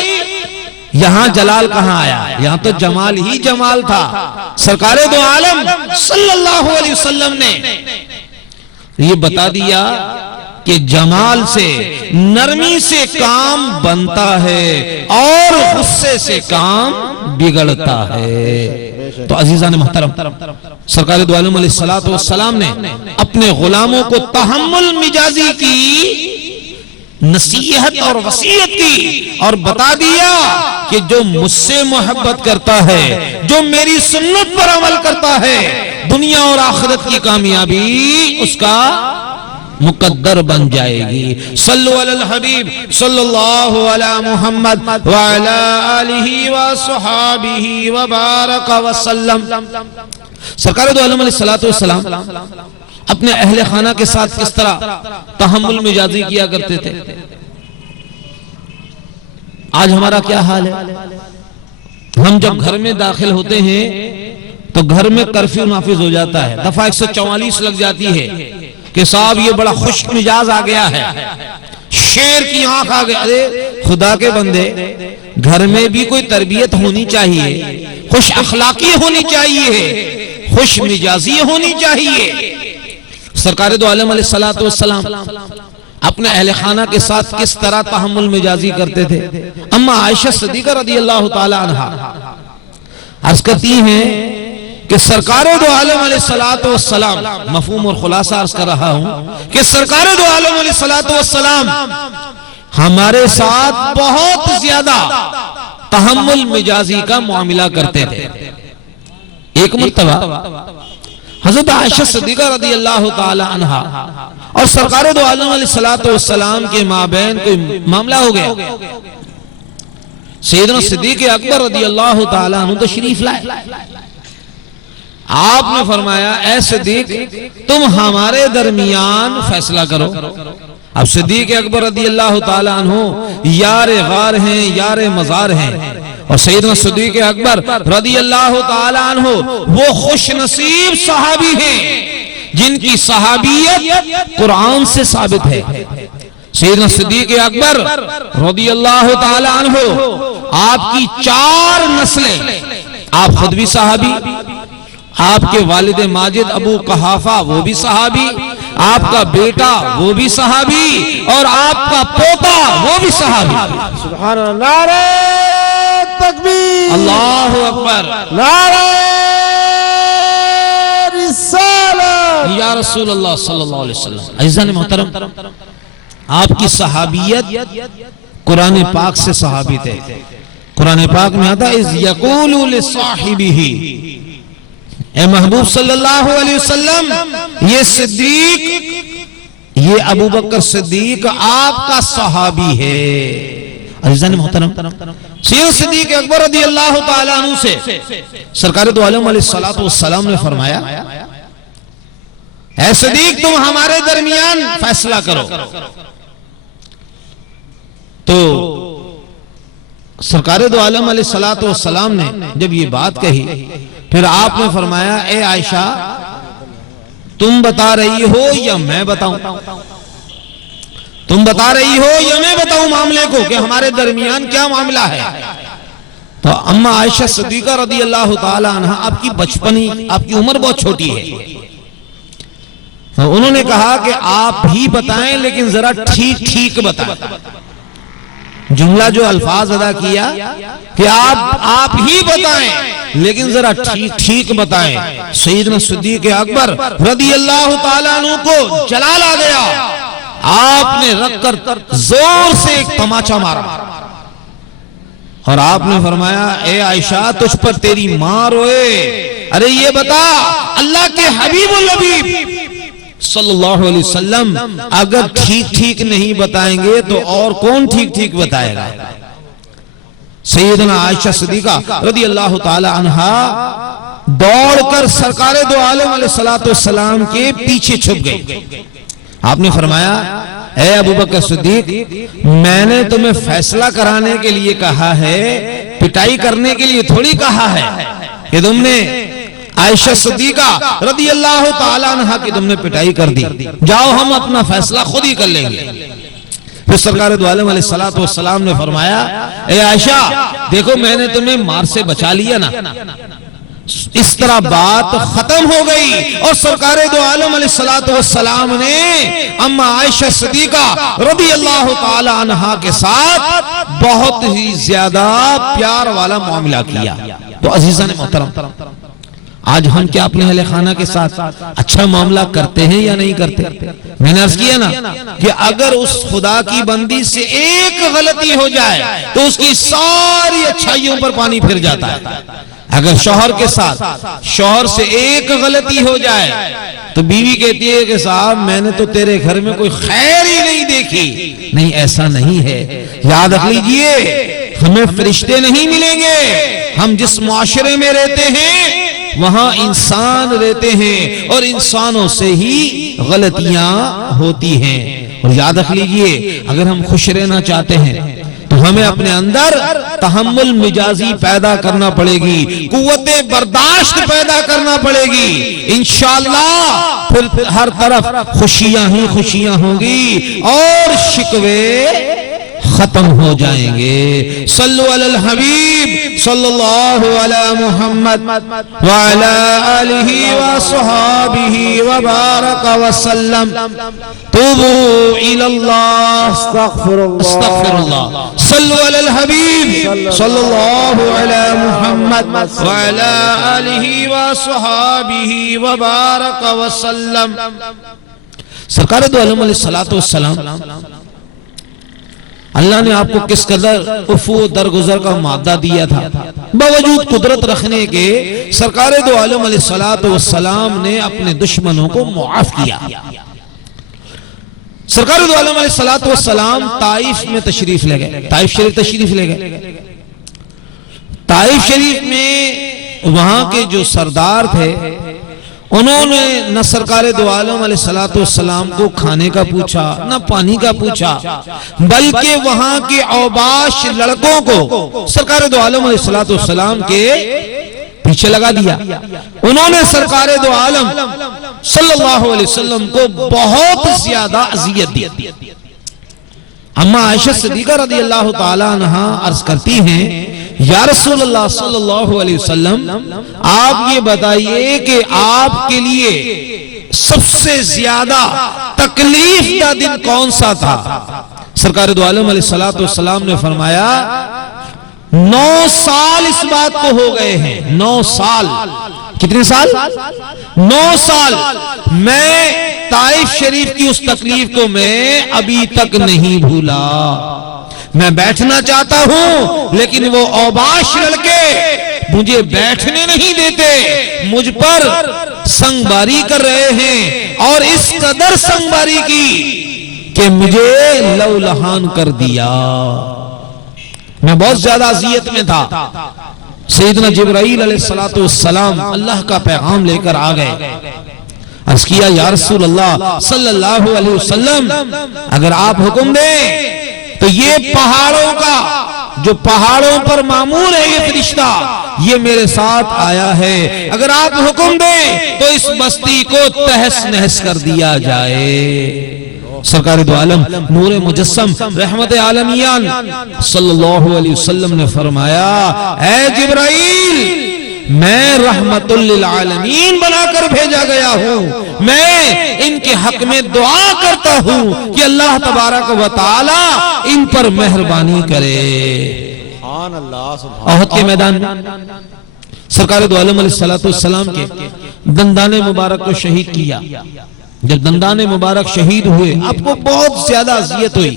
یہاں جلال کہاں آیا؟ یہاں تو جمال ہی جمال تھا۔ سرکار دو عالم صلی اللہ علیہ وسلم نے یہ بتا دیا کہ جمال سے، نرمی سے کام بنتا ہے اور غصے سے کام بگڑتا ہے۔ تو عزیزان محترم، سرکار دو عالم علیہ السلام نے اپنے غلاموں کو تحمل مجازی کی نصیحت اور وصیت کی اور بتا دیا کہ جو مجھ سے محبت کرتا ہے، جو میری سنت پر عمل کرتا ہے، دنیا اور آخرت کی کامیابی اس کا مقدر بن جائے گی۔ صلو علی الحبیب صلی اللہ علی محمد وعلی آلہ وصحابہ وبارک وسلم۔ سرکار دو عالم علیہ السلام اپنے اہل خانہ کے ساتھ کس طرح تحمل مجازی کیا کرتے تھے؟ آج ہمارا کیا حال ہے؟ ہم جب گھر میں داخل ہوتے ہیں تو گھر میں کرفیو نافذ ہو جاتا ہے، دفعہ 144 لگ جاتی ہے کہ صاحب یہ بڑا خشک مزاج آ گیا ہے، شیر کی آنکھ آ گیا۔ ارے خدا کے بندے، گھر میں بھی کوئی تربیت ہونی چاہیے، خوش اخلاقی ہونی چاہیے، خوش مزاجی ہونی چاہیے۔ سرکار دو عالم علیہ السلام اپنے اہل خانہ کے ساتھ کس طرح تحمل مجازی کرتے تھے؟ اما عائشہ صدیقہ رضی اللہ تعالی عنہا عرض کرتی ہیں کہ سرکار دو عالم علیہ السلام، مفہوم اور خلاصہ عرض کر رہا ہوں کہ سرکار دو عالم علیہ السلام ہمارے ساتھ بہت زیادہ تحمل مجازی کا معاملہ کرتے تھے. ایک مرتبہ حضرت عائشہ صدیقہ رضی اللہ تعالی عنہا اور سرکار دو عالم علیہ السلام کے مابین کوئی معاملہ ہو گیا. سیدنا صدیق اکبر رضی اللہ تعالی عنہ تشریف لائے. آپ نے فرمایا اے صدیق تم ہمارے درمیان فیصلہ کرو. اب صدیق اکبر رضی اللہ تعالی عنہ یار غار ہیں، یار مزار ہیں، اور سیدنا صدیق اکبر رضی اللہ تعالی عنہ وہ خوش نصیب صحابی ہیں جن کی صحابیت قرآن سے ثابت ہے. سیدنا صدیق اکبر رضی اللہ تعالی عنہ آپ کی 4 نسلیں، آپ خود بھی صحابی، آپ کے والد ماجد ابو قحافہ وہ بھی صحابی، آپ کا بیٹا وہ بھی صحابی، اور آپ کا پوتا وہ بھی صحابی. سبحان اللہ. نعرہ تکبیر، اللہ اکبر، نعرہ رسالت. یا رسول اللہ صلی اللہ علیہ وسلم. عزیزان محترم، آپ کی صحابیت قرآن پاک سے ثابت ہے. قرآن پاک میں آتا اذ یقول لصاحبہ، اے محبوب صلی اللہ علیہ وسلم یہ صدیق، یہ ابو بکر صدیق آپ کا صحابی ہے. عزیزان محترم، سیدنا صدیق اکبر رضی اللہ تعالی عنہ سے سرکار دو عالم علیہ السلام نے فرمایا اے صدیق تم ہمارے درمیان فیصلہ کرو. تو سرکار دو عالم علیہ السلام نے جب یہ بات کہی پھر آپ نے فرمایا اے عائشہ تم بتا رہی ہو یا میں بتاؤں؟ تم بتا رہی ہو یا میں بتاؤں معاملے کو کہ ہمارے درمیان کیا معاملہ ہے؟ تو اما عائشہ صدیقہ رضی اللہ تعالی عنہ آپ کی بچپنی، آپ کی عمر بہت چھوٹی ہے، تو انہوں نے کہا کہ آپ ہی بتائیں لیکن ذرا ٹھیک ٹھیک بتائیں. جملہ جو الفاظ ادا کیا کہ آپ ہی بتائیں لیکن ذرا ٹھیک ٹھیک بتائیں. سیدنا صدیق اکبر رضی اللہ تعالیٰ عنہ کو جلال آ گیا. آپ نے رکھ کر زور سے ایک تماچا مارا اور آپ نے فرمایا اے عائشہ تجھ پر تیری ماں روئے. ارے یہ بتا اللہ کے حبیب الحبیب صلی اللہ علیہ وسلم اگر ٹھیک ٹھیک نہیں بتائیں گے تو اور کون ٹھیک ٹھیک بتائے گا؟ سیدنا عائشہ صدیقہ رضی اللہ تعالی عنہا دوڑ کر سرکار دو عالم علیہ السلام کے پیچھے چھپ گئی. آپ نے فرمایا اے ابو بکر صدیق میں نے تمہیں فیصلہ کرانے کے لیے کہا ہے، پٹائی کرنے کے لیے تھوڑی کہا ہے کہ تم نے عائشہ صدیقہ رضی اللہ تعالیٰ عنہ کی تم نے پٹائی کر دی، جاؤ ہم اپنا فیصلہ خود ہی کر لیں گے. پھر سرکار دو عالم علیہ السلام نے فرمایا اے عائشہ دیکھو میں نے تمہیں مار سے بچا لیا نا. اس طرح بات ختم ہو گئی اور سرکار دو عالم علیہ السلام نے اما عائشہ صدیقہ رضی اللہ تعالی عنہا کے ساتھ بہت ہی زیادہ پیار والا معاملہ کیا. تو عزیزان محترم آج ہم کیا اپنے اہل خانہ کے ساتھ اچھا معاملہ کرتے ہیں یا نہیں کرتے؟ میں نے عرض کیا نا کہ اگر اس خدا کی بندی سے ایک غلطی ہو جائے تو اس کی ساری اچھائیوں پر پانی پھر جاتا ہے. اگر شوہر کے ساتھ شوہر سے ایک غلطی ہو جائے تو بیوی کہتی ہے کہ صاحب میں نے تو تیرے گھر میں کوئی خیر ہی نہیں دیکھی. نہیں ایسا نہیں ہے، یاد رکھ لیجئے ہمیں فرشتے نہیں ملیں گے. ہم جس معاشرے میں رہتے ہیں وہاں انسان رہتے ہیں اور انسانوں سے ہی غلطیاں ہوتی ہیں. اور یاد رکھ لیجئے اگر ہم خوش رہنا چاہتے ہیں تو ہمیں اپنے اندر تحمل مجازی پیدا کرنا پڑے گی، قوت برداشت پیدا کرنا پڑے گی. انشاءاللہ پھر ہر طرف خوشیاں ہی خوشیاں ہوں گی اور شکوے ختم ہو جائیں گے. صلو علی الحبیب صلی اللہ علی محمد وعلی آلہ وصحابہ وبارک وسلم. توبوا الی اللہ استغفر اللہ. صلو علی الحبیب صلی اللہ علی محمد وعلی آلہ وصحابہ وبارک وسلم. سرکار دو عالم علیہ السلام اللہ نے آپ کو کس قدر عفو درگزر کا مادہ دیا تھا، باوجود قدرت رکھنے کے سرکار دو عالم علیہ السلام نے اپنے دشمنوں کو معاف کیا۔ سرکار دو عالم علیہ السلام طائف میں تشریف لے گئے، طائف شریف تشریف لے گئے۔ طائف شریف میں وہاں کے جو سردار تھے انہوں نے نہ سرکار دو عالم علیہ السلام کو کھانے کا پوچھا نہ پانی کا پوچھا، بلکہ وہاں کے اوباش لڑکوں کو سرکار دو عالم علیہ السلام کے پیچھے لگا دیا۔ انہوں نے سرکار دو عالم صلی اللہ علیہ وسلم کو بہت زیادہ اذیت دی۔ اما عائشہ صدیقہ رضی اللہ تعالیٰ عنہا عرض کرتی ہیں، یا رسول اللہ صلی اللہ علیہ وسلم آپ یہ بتائیے کہ آپ کے لیے سب سے زیادہ تکلیف کا دن کون سا تھا؟ سرکار دو عالم علیہ السلام نے فرمایا 9 سال اس بات کو ہو گئے ہیں، 9 سال۔ کتنے سال؟ 9 سال میں طائف شریف کی اس تکلیف کو میں ابھی تک نہیں بھولا۔ میں بیٹھنا چاہتا ہوں لیکن وہ اوباش لڑکے مجھے بیٹھنے نہیں دیتے، مجھ پر سنگباری کر رہے ہیں، اور اس قدر سنگباری کی کہ مجھے لولہان کر دیا۔ میں بہت زیادہ اذیت میں تھا۔ سیدنا جبرائیل علیہ السلام اللہ کا پیغام لے کر آ گئے۔ عرض کیا یا رسول اللہ صلی اللہ علیہ وسلم اگر آپ حکم دیں تو یہ پہاڑوں کا جو پہاڑوں پر معمول ہے یہ فرشتہ یہ میرے ساتھ آیا ہے، اگر آپ حکم دیں تو اس بستی کو تہس نہس کر دیا جائے۔ سرکار دو عالم نور مجسم رحمت عالمیان صلی اللہ علیہ وسلم نے فرمایا، اے جبرائیل میں رحمت للعالمین بنا کر بھیجا گیا ہوں، میں ان کے حق میں دعا کرتا ہوں کہ اللہ تبارک و تعالی ان پر مہربانی کرے۔ احد کے میدان سرکار دو عالم علیہ السلام کے دندان مبارک کو شہید کیا۔ جب دندان مبارک شہید ہوئے آپ کو بہت زیادہ اذیت ہوئی،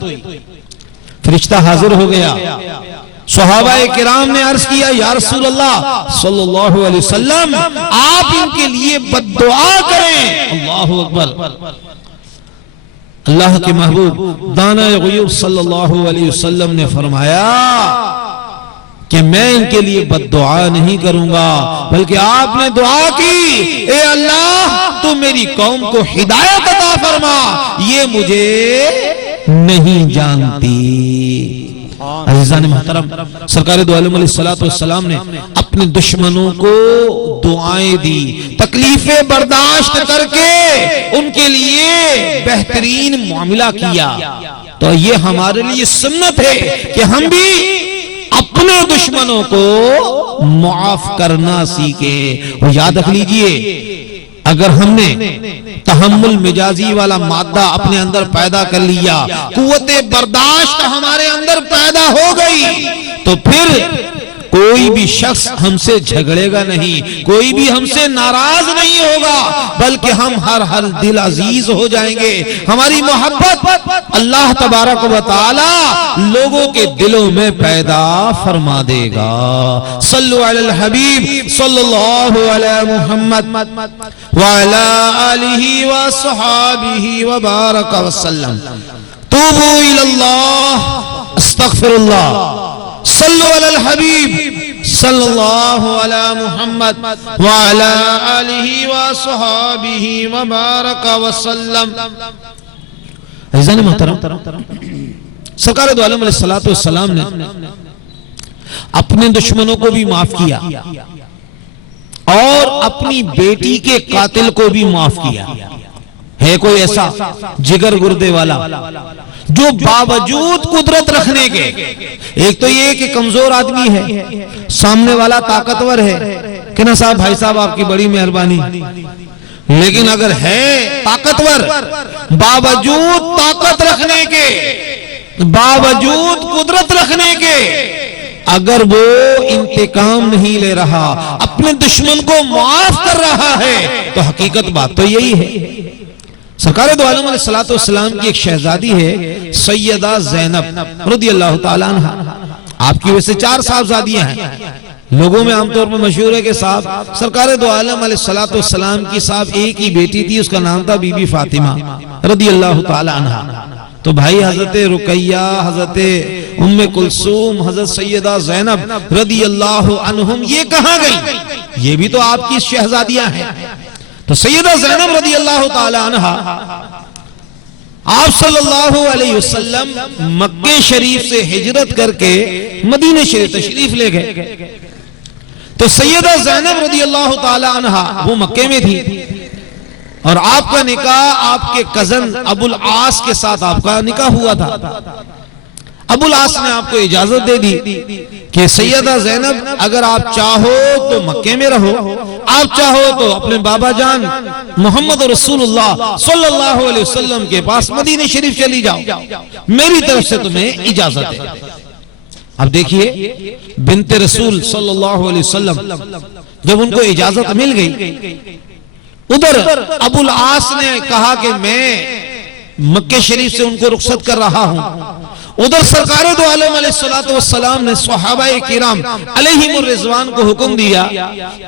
فرشتہ حاضر ہو گیا۔ صحابہ کرام نے عرض کیا یا رسول اللہ صلی اللہ علیہ وسلم آپ ان کے لیے بد دعا کریں۔ اللہ اکبر۔ اللہ کے محبوب دانہ غیور صلی اللہ علیہ وسلم نے فرمایا کہ میں ان کے لیے بد دعا نہیں کروں گا، بلکہ آپ نے دعا کی اے اللہ تو میری قوم کو ہدایت عطا فرما، یہ مجھے نہیں جانتی۔ عزیزان محترم سرکار دو عالم علیہ السلام نے اپنے دشمنوں کو دعائیں دی، تکلیفیں برداشت کر کے ان کے لیے بہترین معاملہ کیا۔ تو یہ ہمارے لیے سنت ہے کہ ہم بھی اپنے دشمنوں کو معاف کرنا سیکھیں۔ اور یاد رکھ لیجئے اگر ہم نے تحمل مجازی والا مادہ اپنے اندر پیدا کر لیا، قوت برداشت ہمارے اندر پیدا ہو گئی، تو پھر کوئی بھی شخص ہم سے جھگڑے گا نہیں، کوئی بھی ہم سے ناراض نہیں ہوگا، بلکہ ہم ہر دل عزیز ہو جائیں گے۔ ہماری محبت اللہ تبارک و تعالی لوگوں کے دلوں میں پیدا فرما دے گا۔ صلو علی الحبیب صلی اللہ علی محمد وعلی آلہ وصحابہ وبارک وسلم۔ توبوا الی اللہ، استغفر اللہ، صلو علی الحبیب صلی اللہ علی محمد وعلی آلہ وصحابہ وبارک وسلم۔ عزیزان محترم سرکار دو عالم علیہ السلام نے اپنے دشمنوں کو بھی معاف کیا اور اپنی بیٹی کے قاتل کو بھی معاف کیا۔ ہے کوئی ایسا جگر گردے والا جو باوجود قدرت رکھنے کے، ایک تو یہ کہ کمزور آدمی ہے، سامنے والا طاقتور ہے کہ نا صاحب بھائی صاحب آپ کی بڑی مہربانی، لیکن اگر ہے طاقتور باوجود طاقت رکھنے کے، باوجود قدرت رکھنے کے، اگر وہ انتقام نہیں لے رہا، اپنے دشمن کو معاف کر رہا ہے، تو حقیقت بات تو یہی ہے۔ سرکار دو عالم علیہ السلام کی ایک شہزادی ہے سیدہ زینب رضی اللہ تعالیٰ عنہ. آپ کی ویسے 4 صاحبزادیاں ہیں. لوگوں میں عام طور پر مشہور ہے کہ صاحب سرکار دو عالم علیہ السلام کی صاحب ایک ہی بیٹی تھی, اس کا نام تھا بی بی فاطمہ رضی اللہ تعالیٰ عنہ. تو بھائی حضرت رقیہ, حضرت ام کلثوم, حضرت سیدہ زینب رضی اللہ عنہم یہ کہاں گئی؟ یہ بھی تو آپ کی شہزادیاں ہیں. تو سیدہ زینب رضی اللہ تعالی عنہ آپ صلی اللہ علیہ وسلم مکہ شریف سے ہجرت کر کے مدینہ شریف تشریف لے گئے. تو سیدہ زینب رضی اللہ تعالی عنہ وہ مکہ میں تھی, اور آپ کا نکاح آپ کے کزن ابو العاص کے ساتھ آپ کا نکاح ہوا تھا. ابو العاص نے آپ کو اجازت دے دی کہ سیدہ زینب اگر آپ چاہو تو مکے میں رہو, آپ چاہو تو اپنے بابا جان محمد رسول اللہ صلی اللہ علیہ وسلم کے پاس مدینہ شریف چلی جاؤ, میری طرف سے تمہیں اجازت ہے. اب دیکھیے بنت رسول صلی اللہ علیہ وسلم جب ان کو اجازت مل گئی, ادھر ابو العاص نے کہا کہ میں مکہ شریف سے ان کو رخصت کر رہا ہوں, ادھر سرکار دو عالم علیہ السلام نے صحابہ کرام علیہم الرضوان کو حکم دیا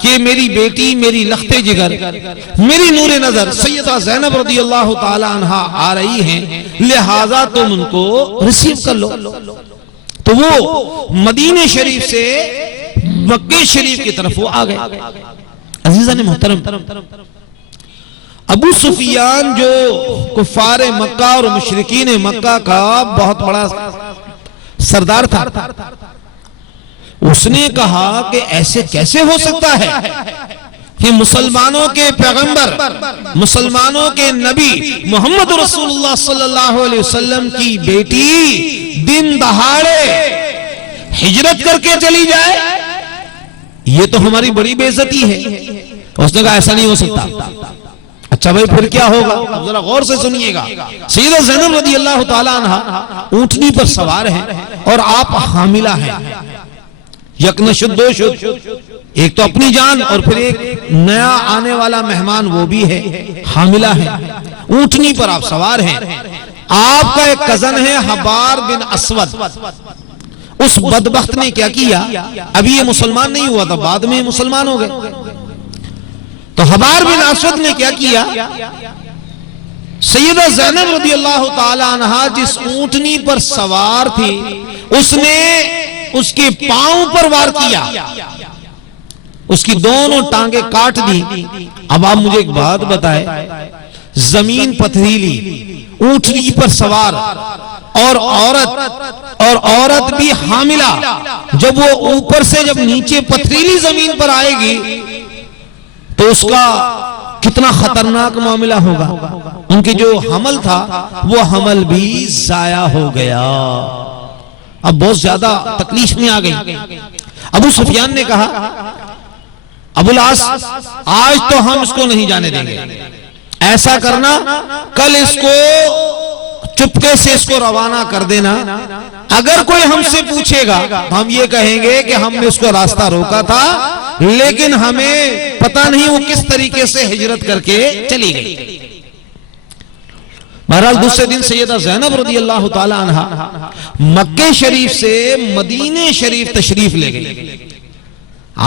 کہ میری بیٹی, میری لخت جگر, میری نور نظر سیدہ زینب رضی اللہ تعالی عنہ آ رہی ہیں, لہٰذا تم ان کو ریسیو کر لو. تو وہ مدینہ شریف سے مکہ شریف کی طرف وہ آ گئے. عزیزان محترم, ابو سفیان جو کفار مکہ اور مشرکین مکہ کا بہت بڑا سردار تھا, اس نے کہا کہ ایسے کیسے ہو سکتا ہے کہ مسلمانوں کے پیغمبر, مسلمانوں کے نبی محمد رسول اللہ صلی اللہ علیہ وسلم کی بیٹی دن دہاڑے ہجرت کر کے چلی جائے, یہ تو ہماری بڑی بے عزتی ہے. اس نے کہا ایسا نہیں ہو سکتا. اچھا بھائی پھر کیا ہوگا؟ ذرا غور سے سنیے گا. سیدہ زینب رضی اللہ تعالیٰ عنہ اونٹنی پر سوار ہیں اور آپ حاملہ ہیں, یکنشد دو شد, ایک تو اپنی جان اور پھر ایک نیا آنے والا مہمان وہ بھی ہے, حاملہ ہے. اونٹنی پر آپ سوار ہیں. آپ کا ایک کزن ہے حبار بن اسود, اس بدبخت نے کیا کیا, ابھی یہ مسلمان نہیں ہوا تھا, بعد میں مسلمان ہو گئے. تو حبار بن اسود نے کیا کیا, سیدہ زینب رضی اللہ تعالی عنہ جس اونٹنی پر سوار تھی اس نے اس کے پاؤں پر وار کیا, اس کی دونوں ٹانگیں کاٹ دی. اب آپ مجھے ایک بات بتائیں, زمین پتھریلی, اونٹنی پر سوار اور عورت بھی حاملہ, جب وہ اوپر سے جب نیچے پتھریلی زمین پر آئے گی تو اس کا کتنا خطرناک معاملہ ہوگا. ان کی جو حمل تھا وہ حمل بھی ضائع ہو گیا. اب بہت زیادہ تکلیف میں آ گئی. ابو سفیان نے کہا ابو العاص آج تو ہم اس کو نہیں جانے دیں گے, ایسا کرنا کل اس کو چپکے سے اس کو روانہ کر دینا, اگر کوئی ہم سے پوچھے گا ہم یہ کہیں گے کہ ہم نے اس کو راستہ روکا تھا لیکن ہمیں پتہ نہیں وہ کس طریقے سے ہجرت کر کے چلی گئی. بہرحال دوسرے دن سیدہ زینب رضی اللہ تعالی عنہ مکہ شریف سے مدینہ شریف تشریف لے گئی.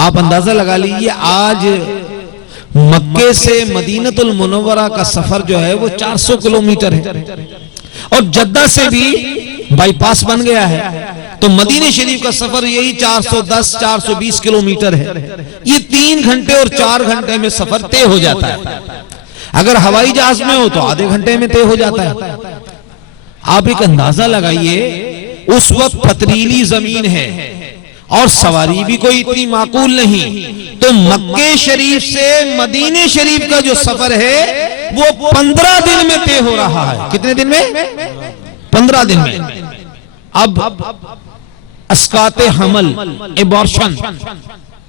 آپ اندازہ لگا لیجئے آج مکہ سے مدینہ المنورہ کا سفر جو ہے وہ 400 کلومیٹر ہے, اور جدہ سے بھی بائی پاس بن گیا ہے. تو مدینہ شریف کا سفر یہی 410-420 کلومیٹر ہے. یہ 3 گھنٹے اور 4 گھنٹے میں سفر طے ہو جاتا ہے. اگر ہوائی جہاز میں ہو تو آدھے گھنٹے میں طے ہو جاتا ہے. آپ ایک اندازہ لگائیے, اس وقت پتریلی زمین ہے اور سواری بھی کوئی اتنی معقول نہیں, تو مکہ شریف سے مدینہ شریف کا جو سفر ہے وہ 15 دن میں طے ہو رہا ہے. کتنے دن میں؟ 15 دن میں. اب اسقاط حمل, ایبارشن,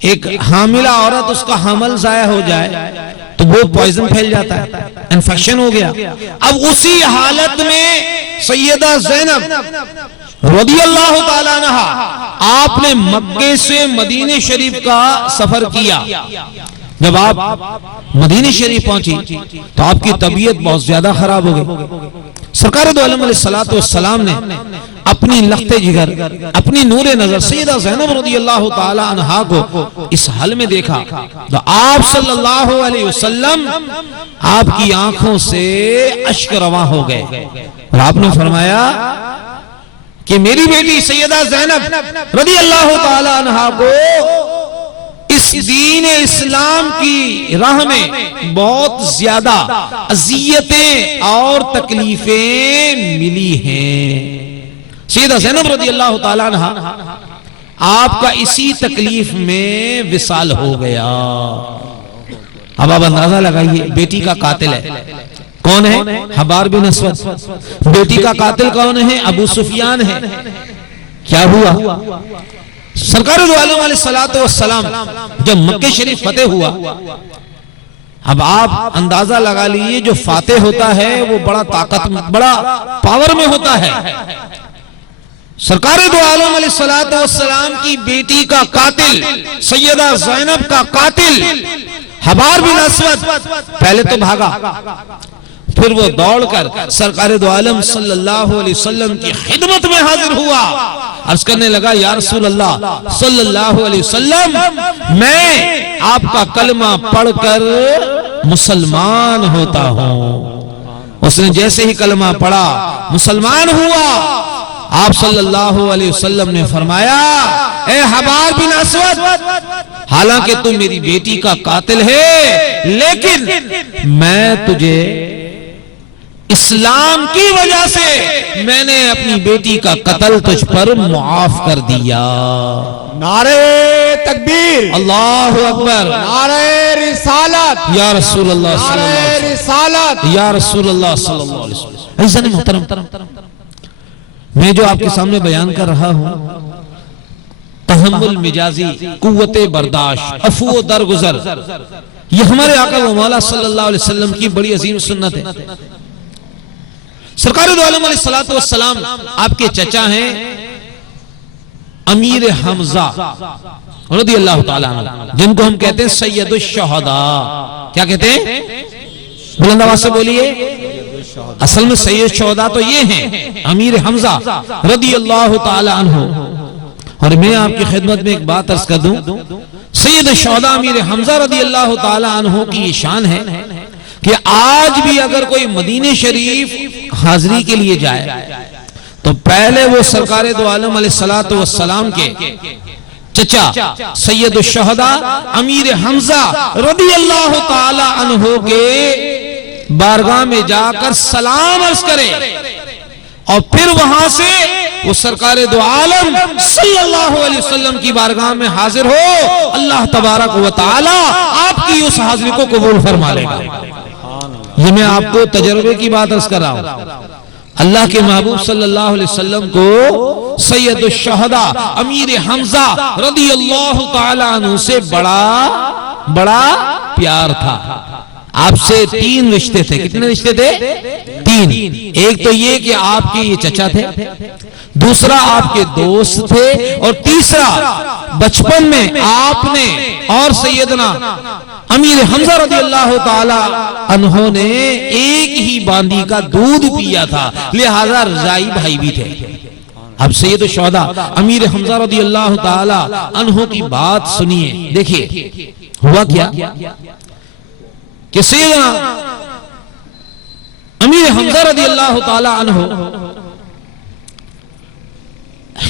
ایک حاملہ عورت اس کا حمل ضائع ہو جائے تو وہ پوائزن پھیل جاتا ہے, انفیکشن ہو گیا. اب اسی حالت میں سیدہ زینب رضی اللہ تعالیٰ عنہ آپ نے مکہ سے مدینہ شریف کا سفر کیا. جب آپ مدینہ شریف پہنچی تو آپ کی طبیعت بہت زیادہ خراب ہو گئی. سرکار دو عالم علیہ السلام نے اپنی لخت جگر، اپنی نور نظر سیدہ زینب رضی اللہ تعالی عنہا کو اس حال میں دیکھا تو آپ صلی اللہ علیہ وسلم آپ کی آنکھوں سے اشک رواں ہو گئے اور آپ نے فرمایا کہ میری بیٹی سیدہ زینب رضی اللہ تعالی عنہا کو اس دین اسلام کی راہ میں بہت زیادہ اذیتیں اور تکلیفیں ملی ہیں. سیدہ زینب رضی اللہ تعالی عنہا آپ کا اسی تکلیف میں وصال ہو گیا. اب آپ اندازہ لگائیے بیٹی کا قاتل ہے کون ہے؟ حبار بن اسود. بیٹی کا قاتل کون ہے؟ ابو سفیان ہے. کیا ہوا؟ سرکار دو عالم علیہ السلام جب مکہ شریف فتح ہوا، اب آپ اندازہ لگا لیجئے جو فاتح ہوتا ہے وہ بڑا پاور میں ہوتا ہے. سرکار دو عالم علیہ السلام کی بیٹی کا قاتل، سیدہ زینب کا قاتل حبار بن اسود پہلے تو بھاگا، پھر وہ دوڑ کر سرکار دو عالم صلی اللہ علیہ وسلم کی خدمت میں حاضر ہوا. عرض کرنے لگا یا رسول اللہ صلی اللہ علیہ وسلم، میں آپ کا کلمہ پڑھ کر مسلمان ہوتا ہوں. اس نے جیسے ہی کلمہ پڑھا مسلمان ہوا. آپ صلی اللہ علیہ وسلم نے فرمایا اے حبار بن اسود، حالانکہ تم میری بیٹی کا قاتل ہے لیکن میں تجھے اسلام کی وجہ سے میں نے اپنی بیٹی کا قتل تجھ پر معاف کر دیا. نعرہ تکبیر، اللہ اکبر، نعرہ رسالت، یا رسول اللہ صلی اللہ نعرہ علیہ رسالت، وسلم، یا رسول اللہ صلی اللہ علیہ وسلم. عزیزان محترم، میں جو آپ کے سامنے بیان کر رہا ہوں تحمل مجازی، قوت برداشت، عفو و درگزر، یہ ہمارے آقا و مولا صلی اللہ علیہ وسلم کی بڑی عظیم سنت ہے. سرکار دو عالم علیہ السلام آپ کے چچا ہیں امیر حمزہ رضی اللہ تعالیٰ عنہ، جن کو ہم کہتے ہیں سید الشہداء. کیا کہتے ہیں؟ بلند آواز سے بولیے. اصل میں سید الشہداء تو یہ ہیں امیر حمزہ رضی اللہ تعالیٰ عنہ. اور میں آپ کی خدمت میں ایک بات عرض کر دوں، سید الشہداء امیر حمزہ رضی اللہ تعالیٰ عنہ کی یہ شان ہے کہ آج بھی اگر کوئی مدینہ شریف حاضری کے لیے جائے تو پہلے وہ سرکار دو عالم علیہ السلام کے چچا سید الشہداء امیر حمزہ رضی اللہ تعالی عنہ کے بارگاہ میں جا کر سلام عرض کرے اور پھر وہاں سے وہ سرکار دو عالم صلی اللہ علیہ وسلم کی بارگاہ میں حاضر ہو. اللہ تبارک و تعالی آپ کی اس حاضری کو قبول فرما لے گا. یہ میں آپ کو تجربے کی بات عرض کر رہا ہوں. اللہ کے محبوب صلی اللہ علیہ وسلم کو سید الشہداء امیر حمزہ رضی اللہ تعالی عنہ سے بڑا پیار تھا. آپ سے 3 رشتے تھے. کتنے رشتے تھے؟ 3. ایک تو یہ کہ آپ کے یہ چچا تھے، دوسرا آپ کے دوست تھے، اور تیسرا بچپن میں آپ نے اور سیدنا امیر حمزہ رضی اللہ تعالی عنہ نے ایک ہی باندی کا دودھ پیا تھا، لہذا رضائی بھائی بھی تھے. اب سید الشہداء امیر حمزہ رضی اللہ تعالی عنہ کی بات سنیے. دیکھیے ہوا کیا کہ سیدنا امیر حمزہ رضی اللہ تعالی عنہ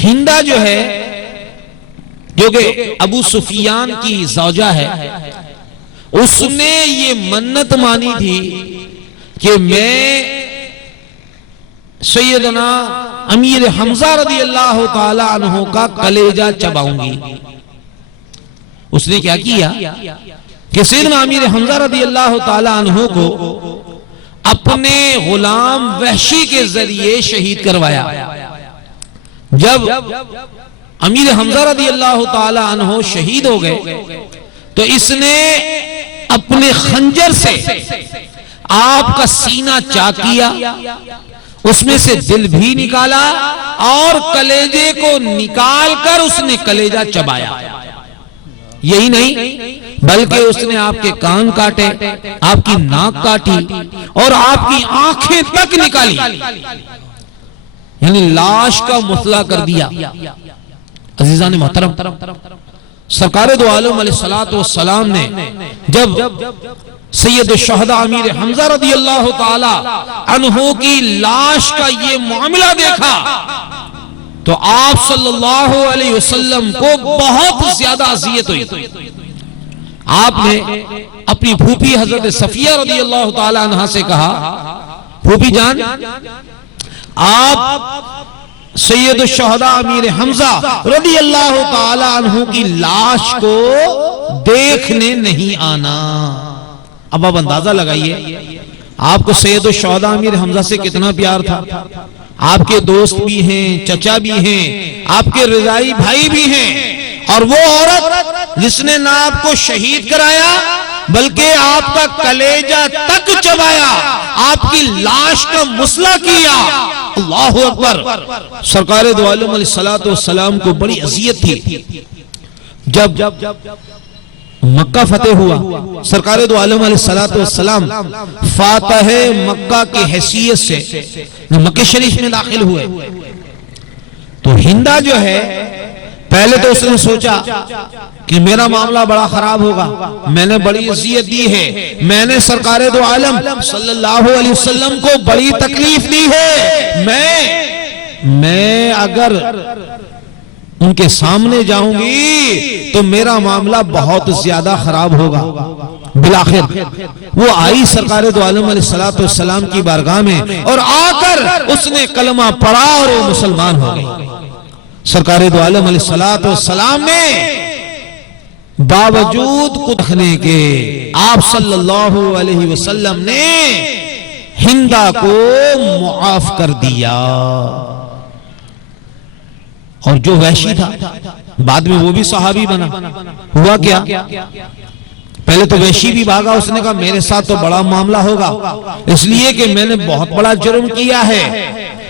ہندہ جو ہے، جو کہ ابو سفیان کی زوجہ ہے، اس نے یہ منت مانی تھی کہ میں سیدنا امیر حمزہ رضی اللہ تعالی عنہ کا کلیجہ چباؤں گی. اس نے کیا کیا کہ سیدنا امیر حمزہ رضی اللہ تعالی عنہ کو اپنے غلام وحشی کے ذریعے شہید کروایا. جب امیر حمزہ رضی اللہ تعالی عنہ شہید ہو گئے تو اس نے اپنے خنجر سے آپ کا سینہ چاک کیا، اس میں سے دل بھی نکالا اور کلیجے کو نکال کر اس نے کلیجہ چبایا. یہی نہیں بلکہ اس نے آپ کے کان کاٹے، آپ کی ناک کاٹی اور آپ کی آنکھیں تک نکالی، یعنی لاش کا مثلا کر دیا۔ عزیزان محترم، سرکار دو عالم علیہ السلام نے جب سید الشہداء امیر حمزہ رضی اللہ تعالی عنہ کی لاش کا یہ معاملہ دیکھا تو آپ صلی اللہ علیہ وسلم کو بہت زیادہ اذیت ہوئی۔ آپ نے اپنی پھوپھی حضرت صفیہ رضی اللہ تعالی عنہ سے کہا، پھوپھی جان، آپ سید الشہداء امیر حمزہ رضی اللہ تعالی عنہ کی لاش کو دیکھنے نہیں آنا۔ اب آپ اندازہ لگائیے آپ کو سید الشہداء امیر حمزہ سے کتنا پیار تھا۔ آپ کے دوست بھی ہیں، چچا بھی ہیں، آپ کے رضائی بھائی بھی ہیں، اور وہ عورت جس نے نہ آپ کو شہید کرایا بلکہ آپ کا کلیجہ تک چبایا، آپ کی لاش کا مسئلہ کیا۔ اللہ اکبر۔ سرکار دو عالم علیہ السلام کو بڑی اذیت تھی۔ جب مکہ فتح ہوا، سرکار دو عالم علیہ السلام فاتح مکہ کی حیثیت سے مکہ شریف میں داخل ہوئے تو ہندہ جو ہے، پہلے تو اس نے سوچا کہ میرا معاملہ بڑا خراب ہوگا، میں نے بڑی اذیت دی ہے، میں نے سرکار دو عالم صلی اللہ علیہ وسلم کو بڑی تکلیف دی ہے، میں اگر ان کے سامنے جاؤں گی تو میرا معاملہ بہت زیادہ خراب ہوگا۔ بالآخر وہ آئی سرکار دو عالم علیہ السلام کی بارگاہ میں اور آ کر اس نے کلمہ پڑھا اور وہ مسلمان ہو گئی۔ سرکار دو عالم علیہ السلام نے باوجود رکھنے کے آپ صلی اللہ علیہ وسلم نے ہندہ کو معاف کر دیا، اور جو وحشی تھا بعد میں وہ بھی صحابی بنا۔ ہوا کیا؟ پہلے تو وحشی بھی بھاگا، اس نے کہا میرے ساتھ تو بڑا معاملہ ہوگا اس لیے کہ میں نے بہت بڑا جرم کیا ہے،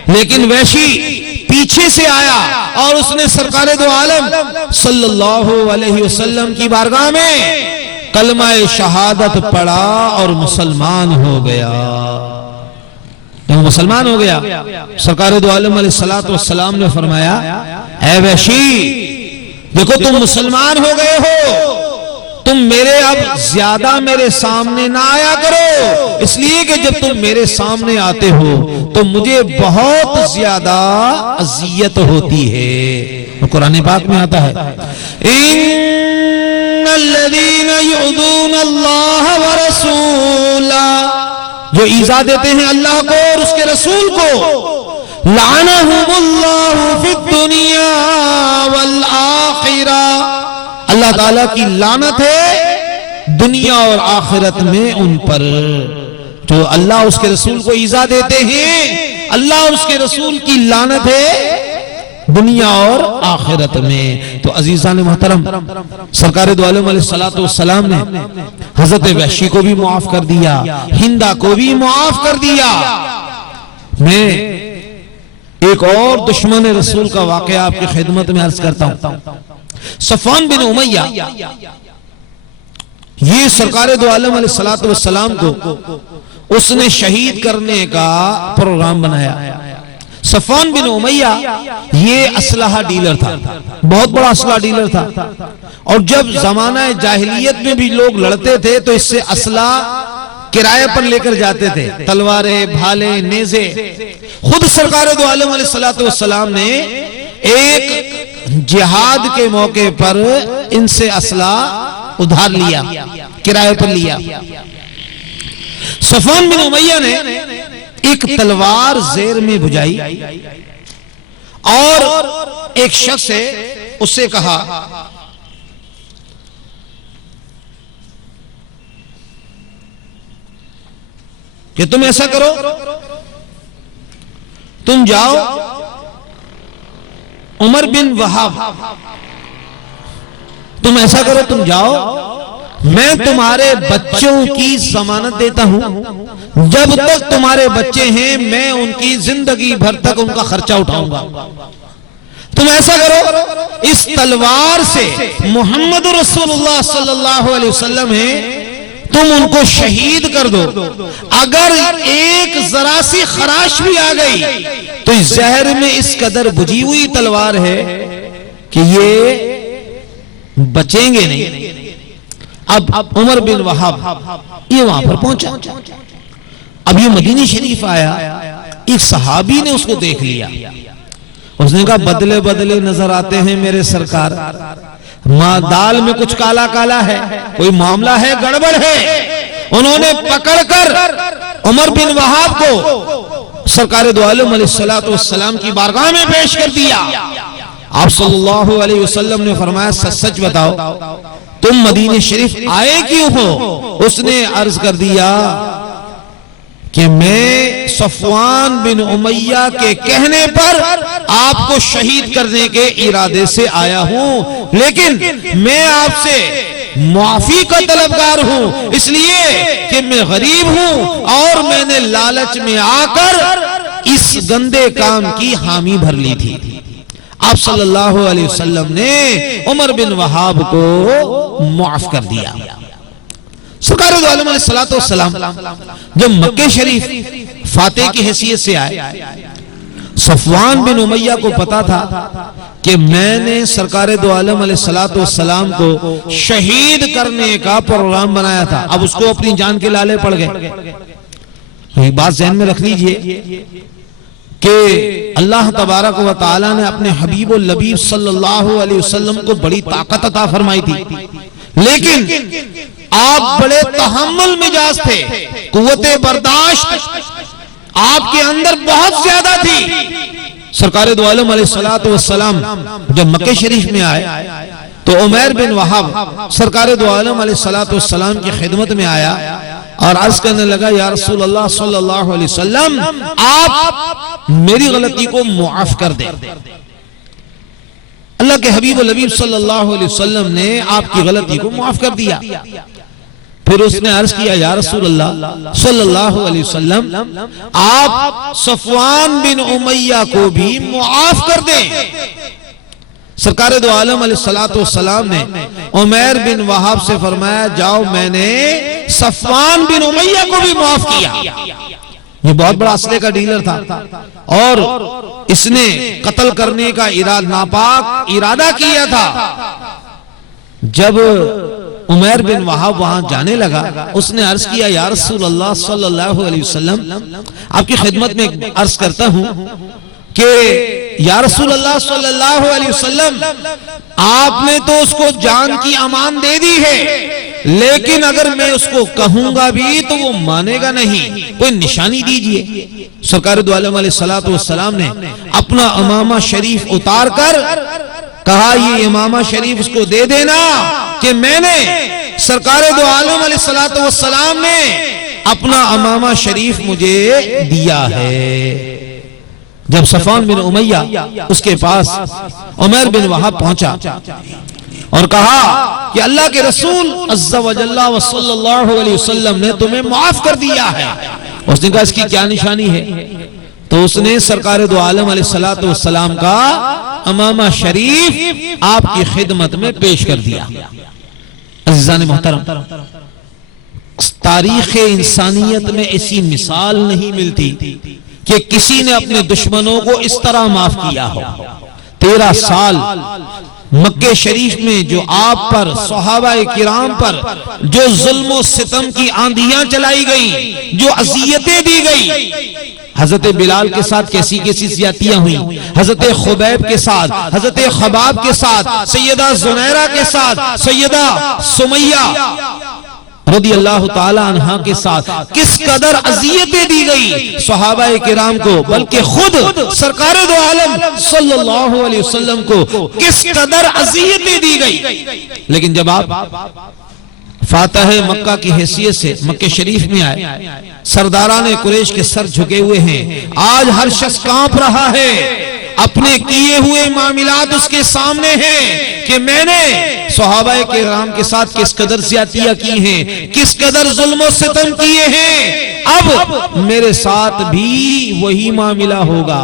لیکن وحشی پیچھے سے آیا اور اس نے سرکار دو عالم صلی اللہ علیہ وسلم کی بارگاہ میں کلمہ شہادت پڑھا اور مسلمان ہو گیا۔ جب مسلمان ہو گیا، سرکار دو عالم علیہ السلام نے فرمایا، اے وحشی، دیکھو تم مسلمان ہو گئے ہو، تم میرے اب زیادہ میرے سامنے نہ آیا کرو، اس لیے کہ جب تم میرے سامنے آتے ہو تو مجھے بہت زیادہ اذیت ہوتی ہے۔ قرآن پاک میں آتا ہے، ان الذین یعذون اللہ ورسولہ، جو ایذا دیتے ہیں اللہ کو اور اس کے رسول کو، لعنہم اللہ فی الدنیا والآخرہ، اللہ تعالیٰ کی لعنت ہے دنیا اور آخرت میں ان پر۔ جو اللہ اس کے رسول کو ایذا دیتے ہیں، اللہ اور اس کے رسول کی لعنت ہے دنیا اور آخرت میں۔ تو عزیزان محترم، سرکار دو عالم علیہ السلام نے حضرت وحشی کو بھی معاف کر دیا، ہندہ کو بھی معاف کر دیا۔ میں ایک اور دشمن رسول کا واقعہ آپ کی خدمت میں عرض کرتا ہوں۔ صفوان بن امیہ، یہ سرکار دو عالم علیہ السلام کو اس نے شہید کرنے کا پروگرام بنایا۔ صفوان بن امیہ یہ اسلحہ ڈیلر تھا، بہت بڑا اسلحہ ڈیلر تھا، اور جب زمانہ جاہلیت میں بھی لوگ لڑتے تھے تو اس سے اسلحہ کرائے پر لے کر جاتے تھے، تلواریں، بھالے، نیزے۔ خود سرکار دو عالم علیہ السلام نے ایک جہاد کے موقع پر ان سے اسلحہ ادھار لیا، کرائے پر لیا۔ صفوان بن امیہ نے ایک تلوار زیر میں بجھائی اور ایک شخص ہے اس سے کہا، کہ تم ایسا کرو، تم جاؤ عمر بن وہاب، تم ایسا کرو، تم جاؤ، میں تمہارے بچوں کی ضمانت دیتا ہوں، جب تک تمہارے بچے ہیں میں ان کی زندگی بھر تک ان کا خرچہ اٹھاؤں گا۔ تم ایسا کرو، اس تلوار سے محمد رسول اللہ صلی اللہ علیہ وسلم ہیں، تم ان کو شہید کر دو۔ اگر ایک ذرا سی خراش بھی آ گئی تو اس زہر میں اس قدر بجھی ہوئی تلوار ہے کہ یہ بچیں گے نہیں۔ اب عمر بن وہاب یہ وہاں پر پہنچا، اب یہ مدینہ شریف آیا، ایک صحابی نے اس کو دیکھ لیا، اس نے کہا بدلے بدلے نظر آتے ہیں میرے سرکار، دال میں کچھ کالا کالا ہے، کوئی معاملہ ہے، گڑبڑ ہے۔ انہوں نے پکڑ کر عمر بن وہاب کو سرکار دو عالم علیہ السلام کی بارگاہ میں پیش کر دیا۔ آپ صلی اللہ علیہ وسلم نے فرمایا سچ سچ بتاؤ تم مدینہ شریف آئے کیوں ہو؟ اس نے عرض کر دیا کہ میں صفوان بن امیہ کے کہنے پر آپ کو شہید کرنے کے ارادے سے آیا ہوں، لیکن میں آپ سے معافی کا طلبگار ہوں، اس لیے کہ میں غریب ہوں اور میں نے لالچ میں آ کر اس گندے کام کی حامی بھر لی تھی۔ آپ صلی اللہ علیہ وسلم نے عمر بن وہاب کو معاف کر دیا۔ سرکار دو عالم علیہ السلام جب مکہ شریف فاتح کی حیثیت سے آئے، صفوان بن امیہ کو پتا تھا کہ میں نے سرکار دو عالم علیہ السلام کو شہید کرنے کا پروگرام بنایا تھا، اب اس کو اپنی جان کے لالے پڑ گئے۔ یہ بات ذہن میں رکھ لیجئے کہ اللہ تبارک و تعالی نے اپنے حبیب اللبیب صلی اللہ علیہ وسلم کو بڑی طاقت عطا فرمائی تھی، لیکن آپ بڑے تحمل مزاج تھے، قوت برداشت آپ کے اندر بہت زیادہ تھی۔ سرکار دو عالم علیہ السلام جب مکہ شریف میں آئے تو عمیر بن وہاب سرکار دو عالم علیہ السلام کی خدمت میں آیا اور عرض کرنے لگا یا رسول اللہ صلی اللہ علیہ وسلم آپ میری غلطی کو معاف کر دیں۔ اللہ کے حبیب النبی صلی اللہ علیہ وسلم نے آپ کی غلطی کو معاف کر دیا۔ پھر اس نے عرض کیا یا رسول اللہ صلی اللہ علیہ وسلم آپ صفوان بن امیہ کو بھی معاف کر دیں۔ سرکار دو عالم علیہ السلام نے عمیر بن وہاب سے فرمایا جاؤ میں نے صفوان بن امیہ کو بھی معاف کیا۔ یہ بہت بڑا اسلحے کا ڈیلر تھا اور اس نے قتل کرنے کا ناپاک ارادہ کیا تھا۔ جب عمیر بن وہاب وہاں جانے لگا اس نے عرض کیا یا رسول اللہ صلی اللہ علیہ وسلم آپ کی خدمت میں عرض کرتا ہوں کہ یا رسول اللہ صلی اللہ علیہ وسلم آپ نے تو اس کو جان کی امان دے دی ہے، لیکن اگر میں اس کو کہوں گا بھی تو وہ مانے گا نہیں، کوئی نشانی دیجئے۔ سرکار دو عالم علیہ السلام نے اپنا امامہ شریف اتار کر کہا یہ امامہ شریف اس کو دے دینا کہ میں نے سرکار دو عالم علیہ السلام نے اپنا امامہ شریف مجھے دیا ہے۔ جب صفوان بن امیہ اس کے پاس عمیر بن وہاب پہنچا اور کہا کہ اللہ کے رسول عز و جل و صلی اللہ علیہ وسلم نے تمہیں معاف کر دیا ہے، اس نے کہا اس کی کیا نشانی ہے؟ تو اس نے سرکار دو عالم علیہ السلام کا امامہ شریف آپ کی خدمت میں پیش کر دیا۔ عزیزان محترم، تاریخ انسانیت میں ایسی مثال نہیں ملتی کہ کسی نے اپنے دشمنوں کو اس طرح معاف کیا ہو۔ 13 سال مکہ شریف میں جو آپ پر صحابہ کرام پر جو ظلم و ستم کی آندھیاں چلائی گئی، جو اذیتیں دی گئی، حضرت بلال کے ساتھ کیسی کیسی زیادتیاں ہوئیں، حضرت خبیب کے ساتھ، حضرت خباب کے ساتھ، سیدہ زنیرہ کے ساتھ، سیدہ سمیہ رضی اللہ تعالی عنہ کے ساتھ کس قدر اذیتیں دی گئی صحابہ کرام کو، بلکہ خود سرکار دو عالم صلی اللہ علیہ وسلم کو کس قدر اذیتیں دی گئی۔ لیکن جب آپ فاتح مکہ کی حیثیت سے مکہ شریف میں آئے، سرداران قریش کے سر جھکے ہوئے ہیں، آج ہر شخص کانپ رہا ہے، اپنے کیے ہوئے معاملات اس کے سامنے ہیں کہ میں نے صحابہ کرام کے ساتھ کس قدر زیادتیاں کی ہیں، کس قدر ظلم و ستم کیے ہیں۔ اب میرے ساتھ بھی وہی معاملہ ہوگا۔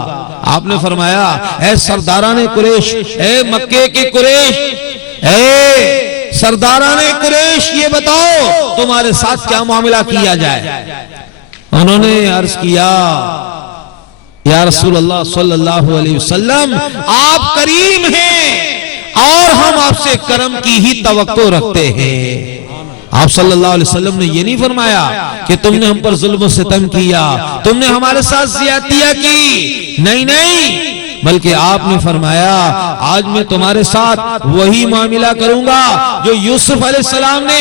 آپ نے فرمایا اے سرداران قریش، اے مکے کے قریش، اے سرداران قریش، یہ بتاؤ تمہارے ساتھ کیا معاملہ کیا جائے؟ انہوں نے عرض کیا یا رسول اللہ صلی اللہ علیہ وسلم، آپ کریم ہیں اور ہم آپ سے کرم کی ہی توقع رکھتے ہیں۔ آپ صلی اللہ علیہ وسلم نے یہ نہیں فرمایا کہ تم نے ہم پر ظلم و ستم کیا، تم نے ہمارے ساتھ زیادتیاں کی، نہیں نہیں، بلکہ آپ نے فرمایا آج میں تمہارے ساتھ وہی معاملہ کروں گا جو یوسف علیہ السلام نے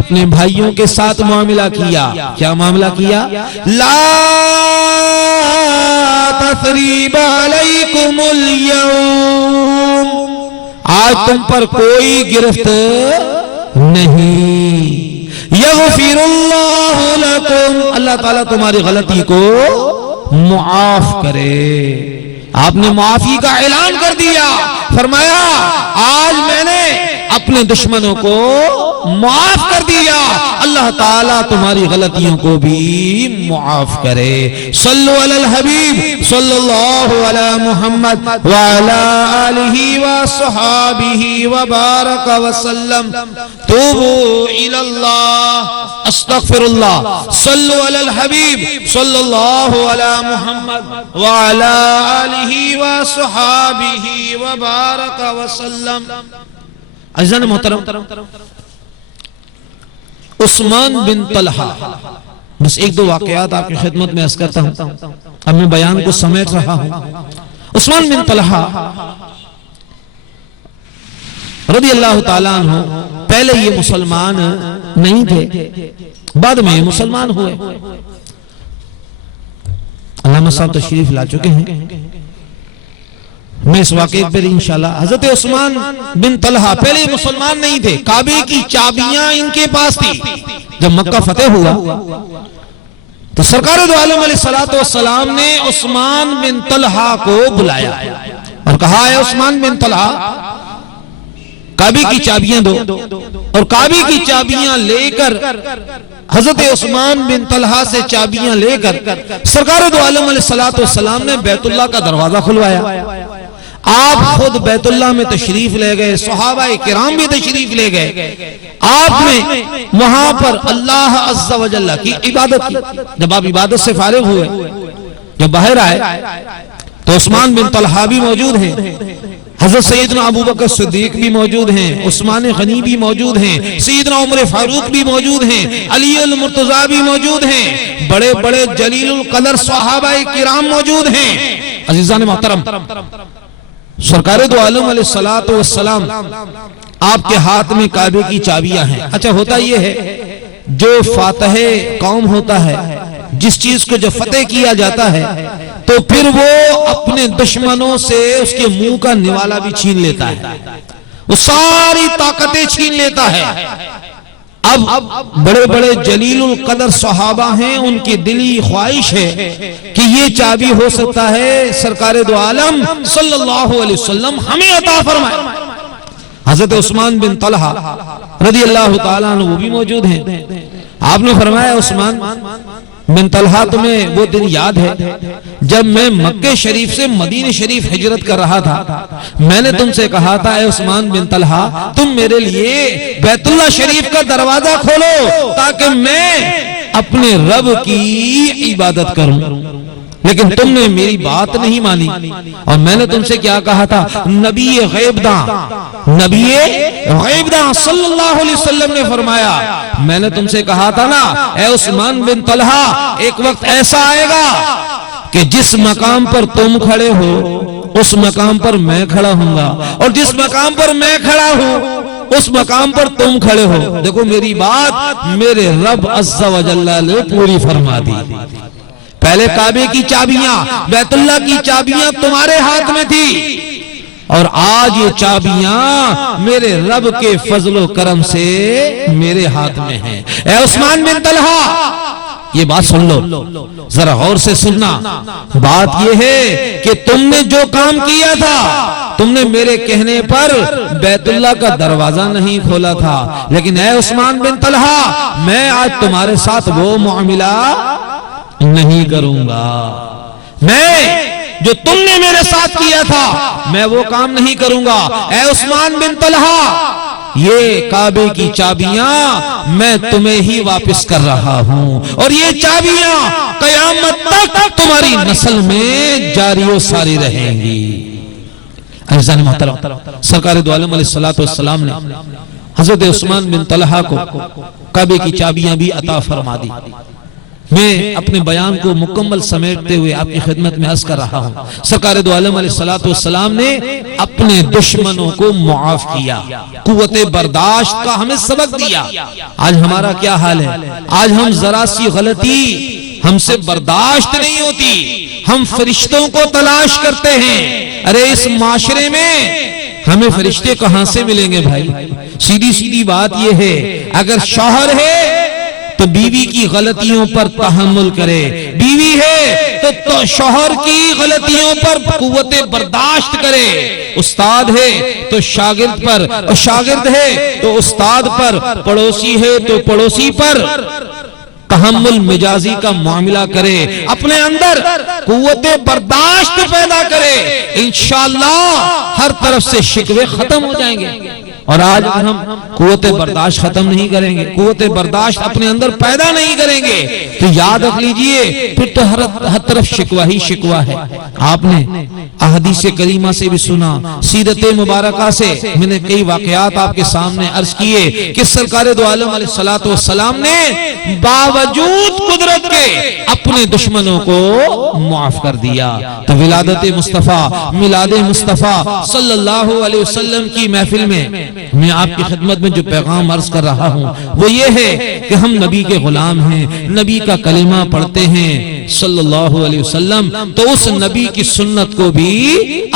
اپنے بھائیوں کے ساتھ معاملہ کیا۔ کیا معاملہ کیا؟ لا تثریب علیکم اليوم، آج تم پر کوئی گرفت نہیں، یغفر اللہ لکم، اللہ تعالیٰ تمہاری غلطی کو معاف کرے۔ آپ نے معافی کا اعلان کر دیا، فرمایا آج میں نے اپنے دشمنوں کو معاف کر دیا، اللہ تعالیٰ تمہاری غلطیوں کو بھی معاف کرے۔ صلو علی الحبیب صلی اللہ علی محمد وعلی آلہ وصحابہ وبارک وسلم۔ توبوا الی اللہ، استغفر اللہ۔ صلو علی الحبیب صلی اللہ علی محمد وعلی آلہ وصحابہ وبارک وسلم۔ عزیزان محترم، عثمان بن طلحہ، بس ایک دو واقعات آپ کی خدمت میں عرض کرتا ہوں، اب میں بیان کو سمیٹ رہا ہوں۔ عثمان بن طلحہ رضی اللہ تعالیٰ عنہ پہلے یہ مسلمان نہیں تھے، بعد میں یہ مسلمان ہوئے۔ علامہ صاحب تشریف لا چکے ہیں، میں اس واقعے پر انشاءاللہ۔ حضرت عثمان بن طلحہ پہلے مسلمان نہیں تھے، کعبے کی چابیاں ان کے پاس تھی۔ جب مکہ فتح ہوا تو سرکار دو عالم علیہ السلام نے عثمان بن طلحہ کو بلایا اور کہا اے عثمان بن طلحہ، کعبے کی چابیاں دو، اور کعبے کی چابیاں لے کر حضرت عثمان بن طلحہ سے چابیاں لے کر سرکار دو عالم علیہ السلام نے بیت اللہ کا دروازہ کھلوایا۔ آپ خود بیت اللہ میں تشریف لے گئے، صحابہ کرام بھی تشریف لے گئے، آپ نے وہاں پر اللہ عز و جل کی عبادت کی۔ جب آپ عبادت سے فارغ ہوئے، جب باہر آئے تو عثمان بن طلحہ بھی موجود ہیں، حضرت سیدنا ابوبکر صدیق بھی موجود ہیں، عثمان غنی بھی موجود ہیں، سیدنا عمر فاروق بھی موجود ہیں، علی المرتضیٰ بھی موجود ہیں، بڑے بڑے جلیل القدر صحابہ کرام موجود ہیں۔ عزیزان محترم، سرکار دو عالم علیہ السلام آپ کے ہاتھ میں کعبے کی چابیاں ہیں۔ اچھا، ہوتا یہ ہے جو فاتح قوم ہوتا ہے، جس چیز کو جو فتح کیا جاتا ہے تو پھر وہ اپنے دشمنوں سے اس کے منہ کا نوالا بھی چھین لیتا ہے، وہ ساری طاقتیں چھین لیتا ہے۔ اب بڑے بڑے جلیل القدر صحابہ ہیں، ان کی دلی خواہش ہے کہ یہ چابی ہو سکتا ہے سرکار دو عالم صلی اللہ علیہ وسلم ہمیں عطا فرمائے۔ حضرت عثمان بن طلحہ رضی اللہ تعالیٰ عنہ وہ بھی موجود ہیں۔ آپ نے فرمایا عثمان بن طلحہ، تمہیں وہ دن یاد ہے جب میں مکہ شریف سے مدینہ شریف ہجرت کر رہا تھا؟ میں نے تم سے کہا تھا اے عثمان بن طلحہ، تم میرے لیے بیت اللہ شریف کا دروازہ کھولو تاکہ میں اپنے رب کی عبادت کروں، لیکن تم نے میری بات نہیں مانی۔ اور میں نے تم سے کیا کہا تھا؟ نبی غیب داں صلی اللہ علیہ وسلم نے فرمایا، میں نے تم سے کہا تھا نا اے عثمان بن طلحہ، ایک وقت ایسا آئے گا کہ جس مقام پر تم کھڑے ہو اس مقام پر میں کھڑا ہوں گا، اور جس مقام پر میں کھڑا ہوں اس مقام پر تم کھڑے ہو۔ دیکھو میری بات میرے رب عز و جل نے پوری فرما دی۔ پہلے کعبے کی چابیاں، بیت اللہ کی چابیاں تمہارے ہاتھ میں تھی، اور آج یہ چابیاں میرے رب کے فضل و کرم سے میرے ہاتھ میں ہیں۔ اے عثمان بن طلحہ، یہ بات سن لو، ذرا غور سے سننا۔ بات یہ ہے کہ تم نے جو کام کیا تھا، تم نے میرے کہنے پر بیت اللہ کا دروازہ نہیں کھولا تھا، لیکن اے عثمان بن طلحہ، میں آج تمہارے ساتھ وہ معاملہ نہیں کروں گا، میں جو تم نے میرے ساتھ کیا تھا میں وہ کام نہیں کروں گا۔ اے عثمان بن طلحہ، یہ کعبے کی چابیاں میں تمہیں ہی واپس کر رہا ہوں، اور یہ چابیاں قیامت تک تمہاری نسل میں جاری و ساری رہیں گی۔ عزیزان محترم، سرکار دو عالم علیہ السلام نے حضرت عثمان بن طلحہ کو کعبے کی چابیاں بھی عطا فرما دی۔ میں اپنے بیان کو مکمل سمیٹتے ہوئے آپ کی خدمت میں عرض کر رہا ہوں، سرکار دو عالم علیہ السلام نے اپنے دشمنوں کو معاف کیا، قوت برداشت کا ہمیں سبق دیا۔ آج ہمارا کیا حال ہے؟ آج ہم ذرا سی غلطی ہم سے برداشت نہیں ہوتی، ہم فرشتوں کو تلاش کرتے ہیں۔ ارے اس معاشرے میں ہمیں فرشتے کہاں سے ملیں گے بھائی؟ سیدھی بات یہ ہے، اگر شوہر ہے تو بیوی کی غلطیوں پر تحمل کرے، بیوی ہے تو شوہر کی غلطیوں پر قوت برداشت کرے، استاد ہے تو شاگرد پر، شاگرد ہے تو استاد پر، پڑوسی ہے تو پڑوسی پر تحمل مجازی کا معاملہ کرے، اپنے اندر قوت برداشت پیدا کرے، انشاءاللہ ہر طرف سے شکوے ختم ہو جائیں گے۔ اور آج ہم قوت برداشت ختم نہیں کریں گے، قوت برداشت اپنے اندر پیدا نہیں کریں گے تو یاد رکھ لیجئے پھر تو ہر طرف شکوہ ہی شکوہ ہے۔ آپ نے احادیث کریمہ سے بھی سنا، سیرت مبارکہ سے میں نے کئی واقعات آپ کے سامنے عرض کیے کہ سرکار دو عالم علیہ السلام نے باوجود قدرت کے اپنے دشمنوں کو معاف کر دیا۔ تو ولادت مصطفیٰ، میلاد مصطفیٰ صلی اللہ علیہ وسلم کی محفل میں آپ کی خدمت میں جو پیغام عرض کر رہا ہوں وہ یہ ہے کہ ہم نبی کے غلام ہیں، نبی کا کلمہ پڑھتے ہیں صلی اللہ علیہ وسلم، تو اس نبی کی سنت کو بھی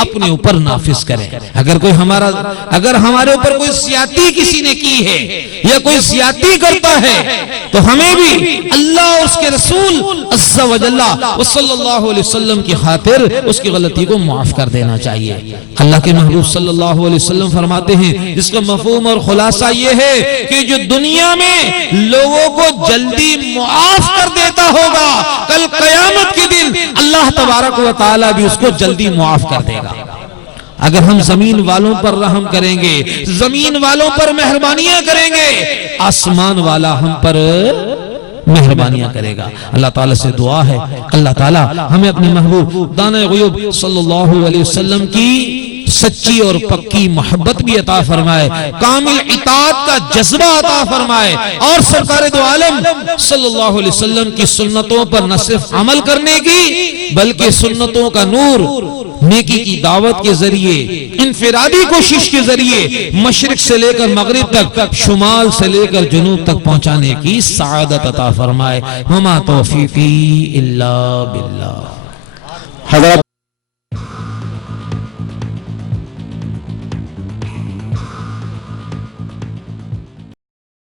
اپنے اوپر نافذ کریں۔ اگر ہمارے اوپر کوئی زیادتی کسی نے کی ہے یا کوئی زیادتی کرتا ہے تو ہمیں بھی اللہ اور اس کے رسول عز و جل صلی اللہ علیہ وسلم کی خاطر اس کی غلطی کو معاف کر دینا چاہیے۔ اللہ کے محبوب صلی اللہ علیہ وسلم فرماتے ہیں، اس کا مفہوم اور خلاصہ یہ ہے کہ جو دنیا میں لوگوں کو جلدی معاف کر دیتا ہوگا، کل قیامت کے دن اللہ تبارک و تعالی بھی اس کو جلدی معاف کر دے گا۔ اگر ہم زمین والوں پر رحم کریں گے، زمین والوں پر مہربانیاں کریں گے، آسمان والا ہم پر مہربانیاں کرے گا۔ اللہ تعالیٰ سے دعا ہے اللہ تعالیٰ ہمیں اپنے محبوب دانِ غیوب صلی اللہ علیہ وسلم کی سچی اور پکی محبت بھی عطا فرمائے، کامل اطاعت کا جذبہ عطا فرمائے، اور سرکار دو عالم صلی اللہ علیہ وسلم کی سنتوں پر نہ صرف عمل کرنے کی بلکہ سنتوں کا نور نیکی کی دعوت کے ذریعے، انفرادی کوشش کے ذریعے مشرق سے لے کر مغرب تک، شمال سے لے کر جنوب تک پہنچانے کی سعادت عطا فرمائے۔ وما توفیقی الا باللہ۔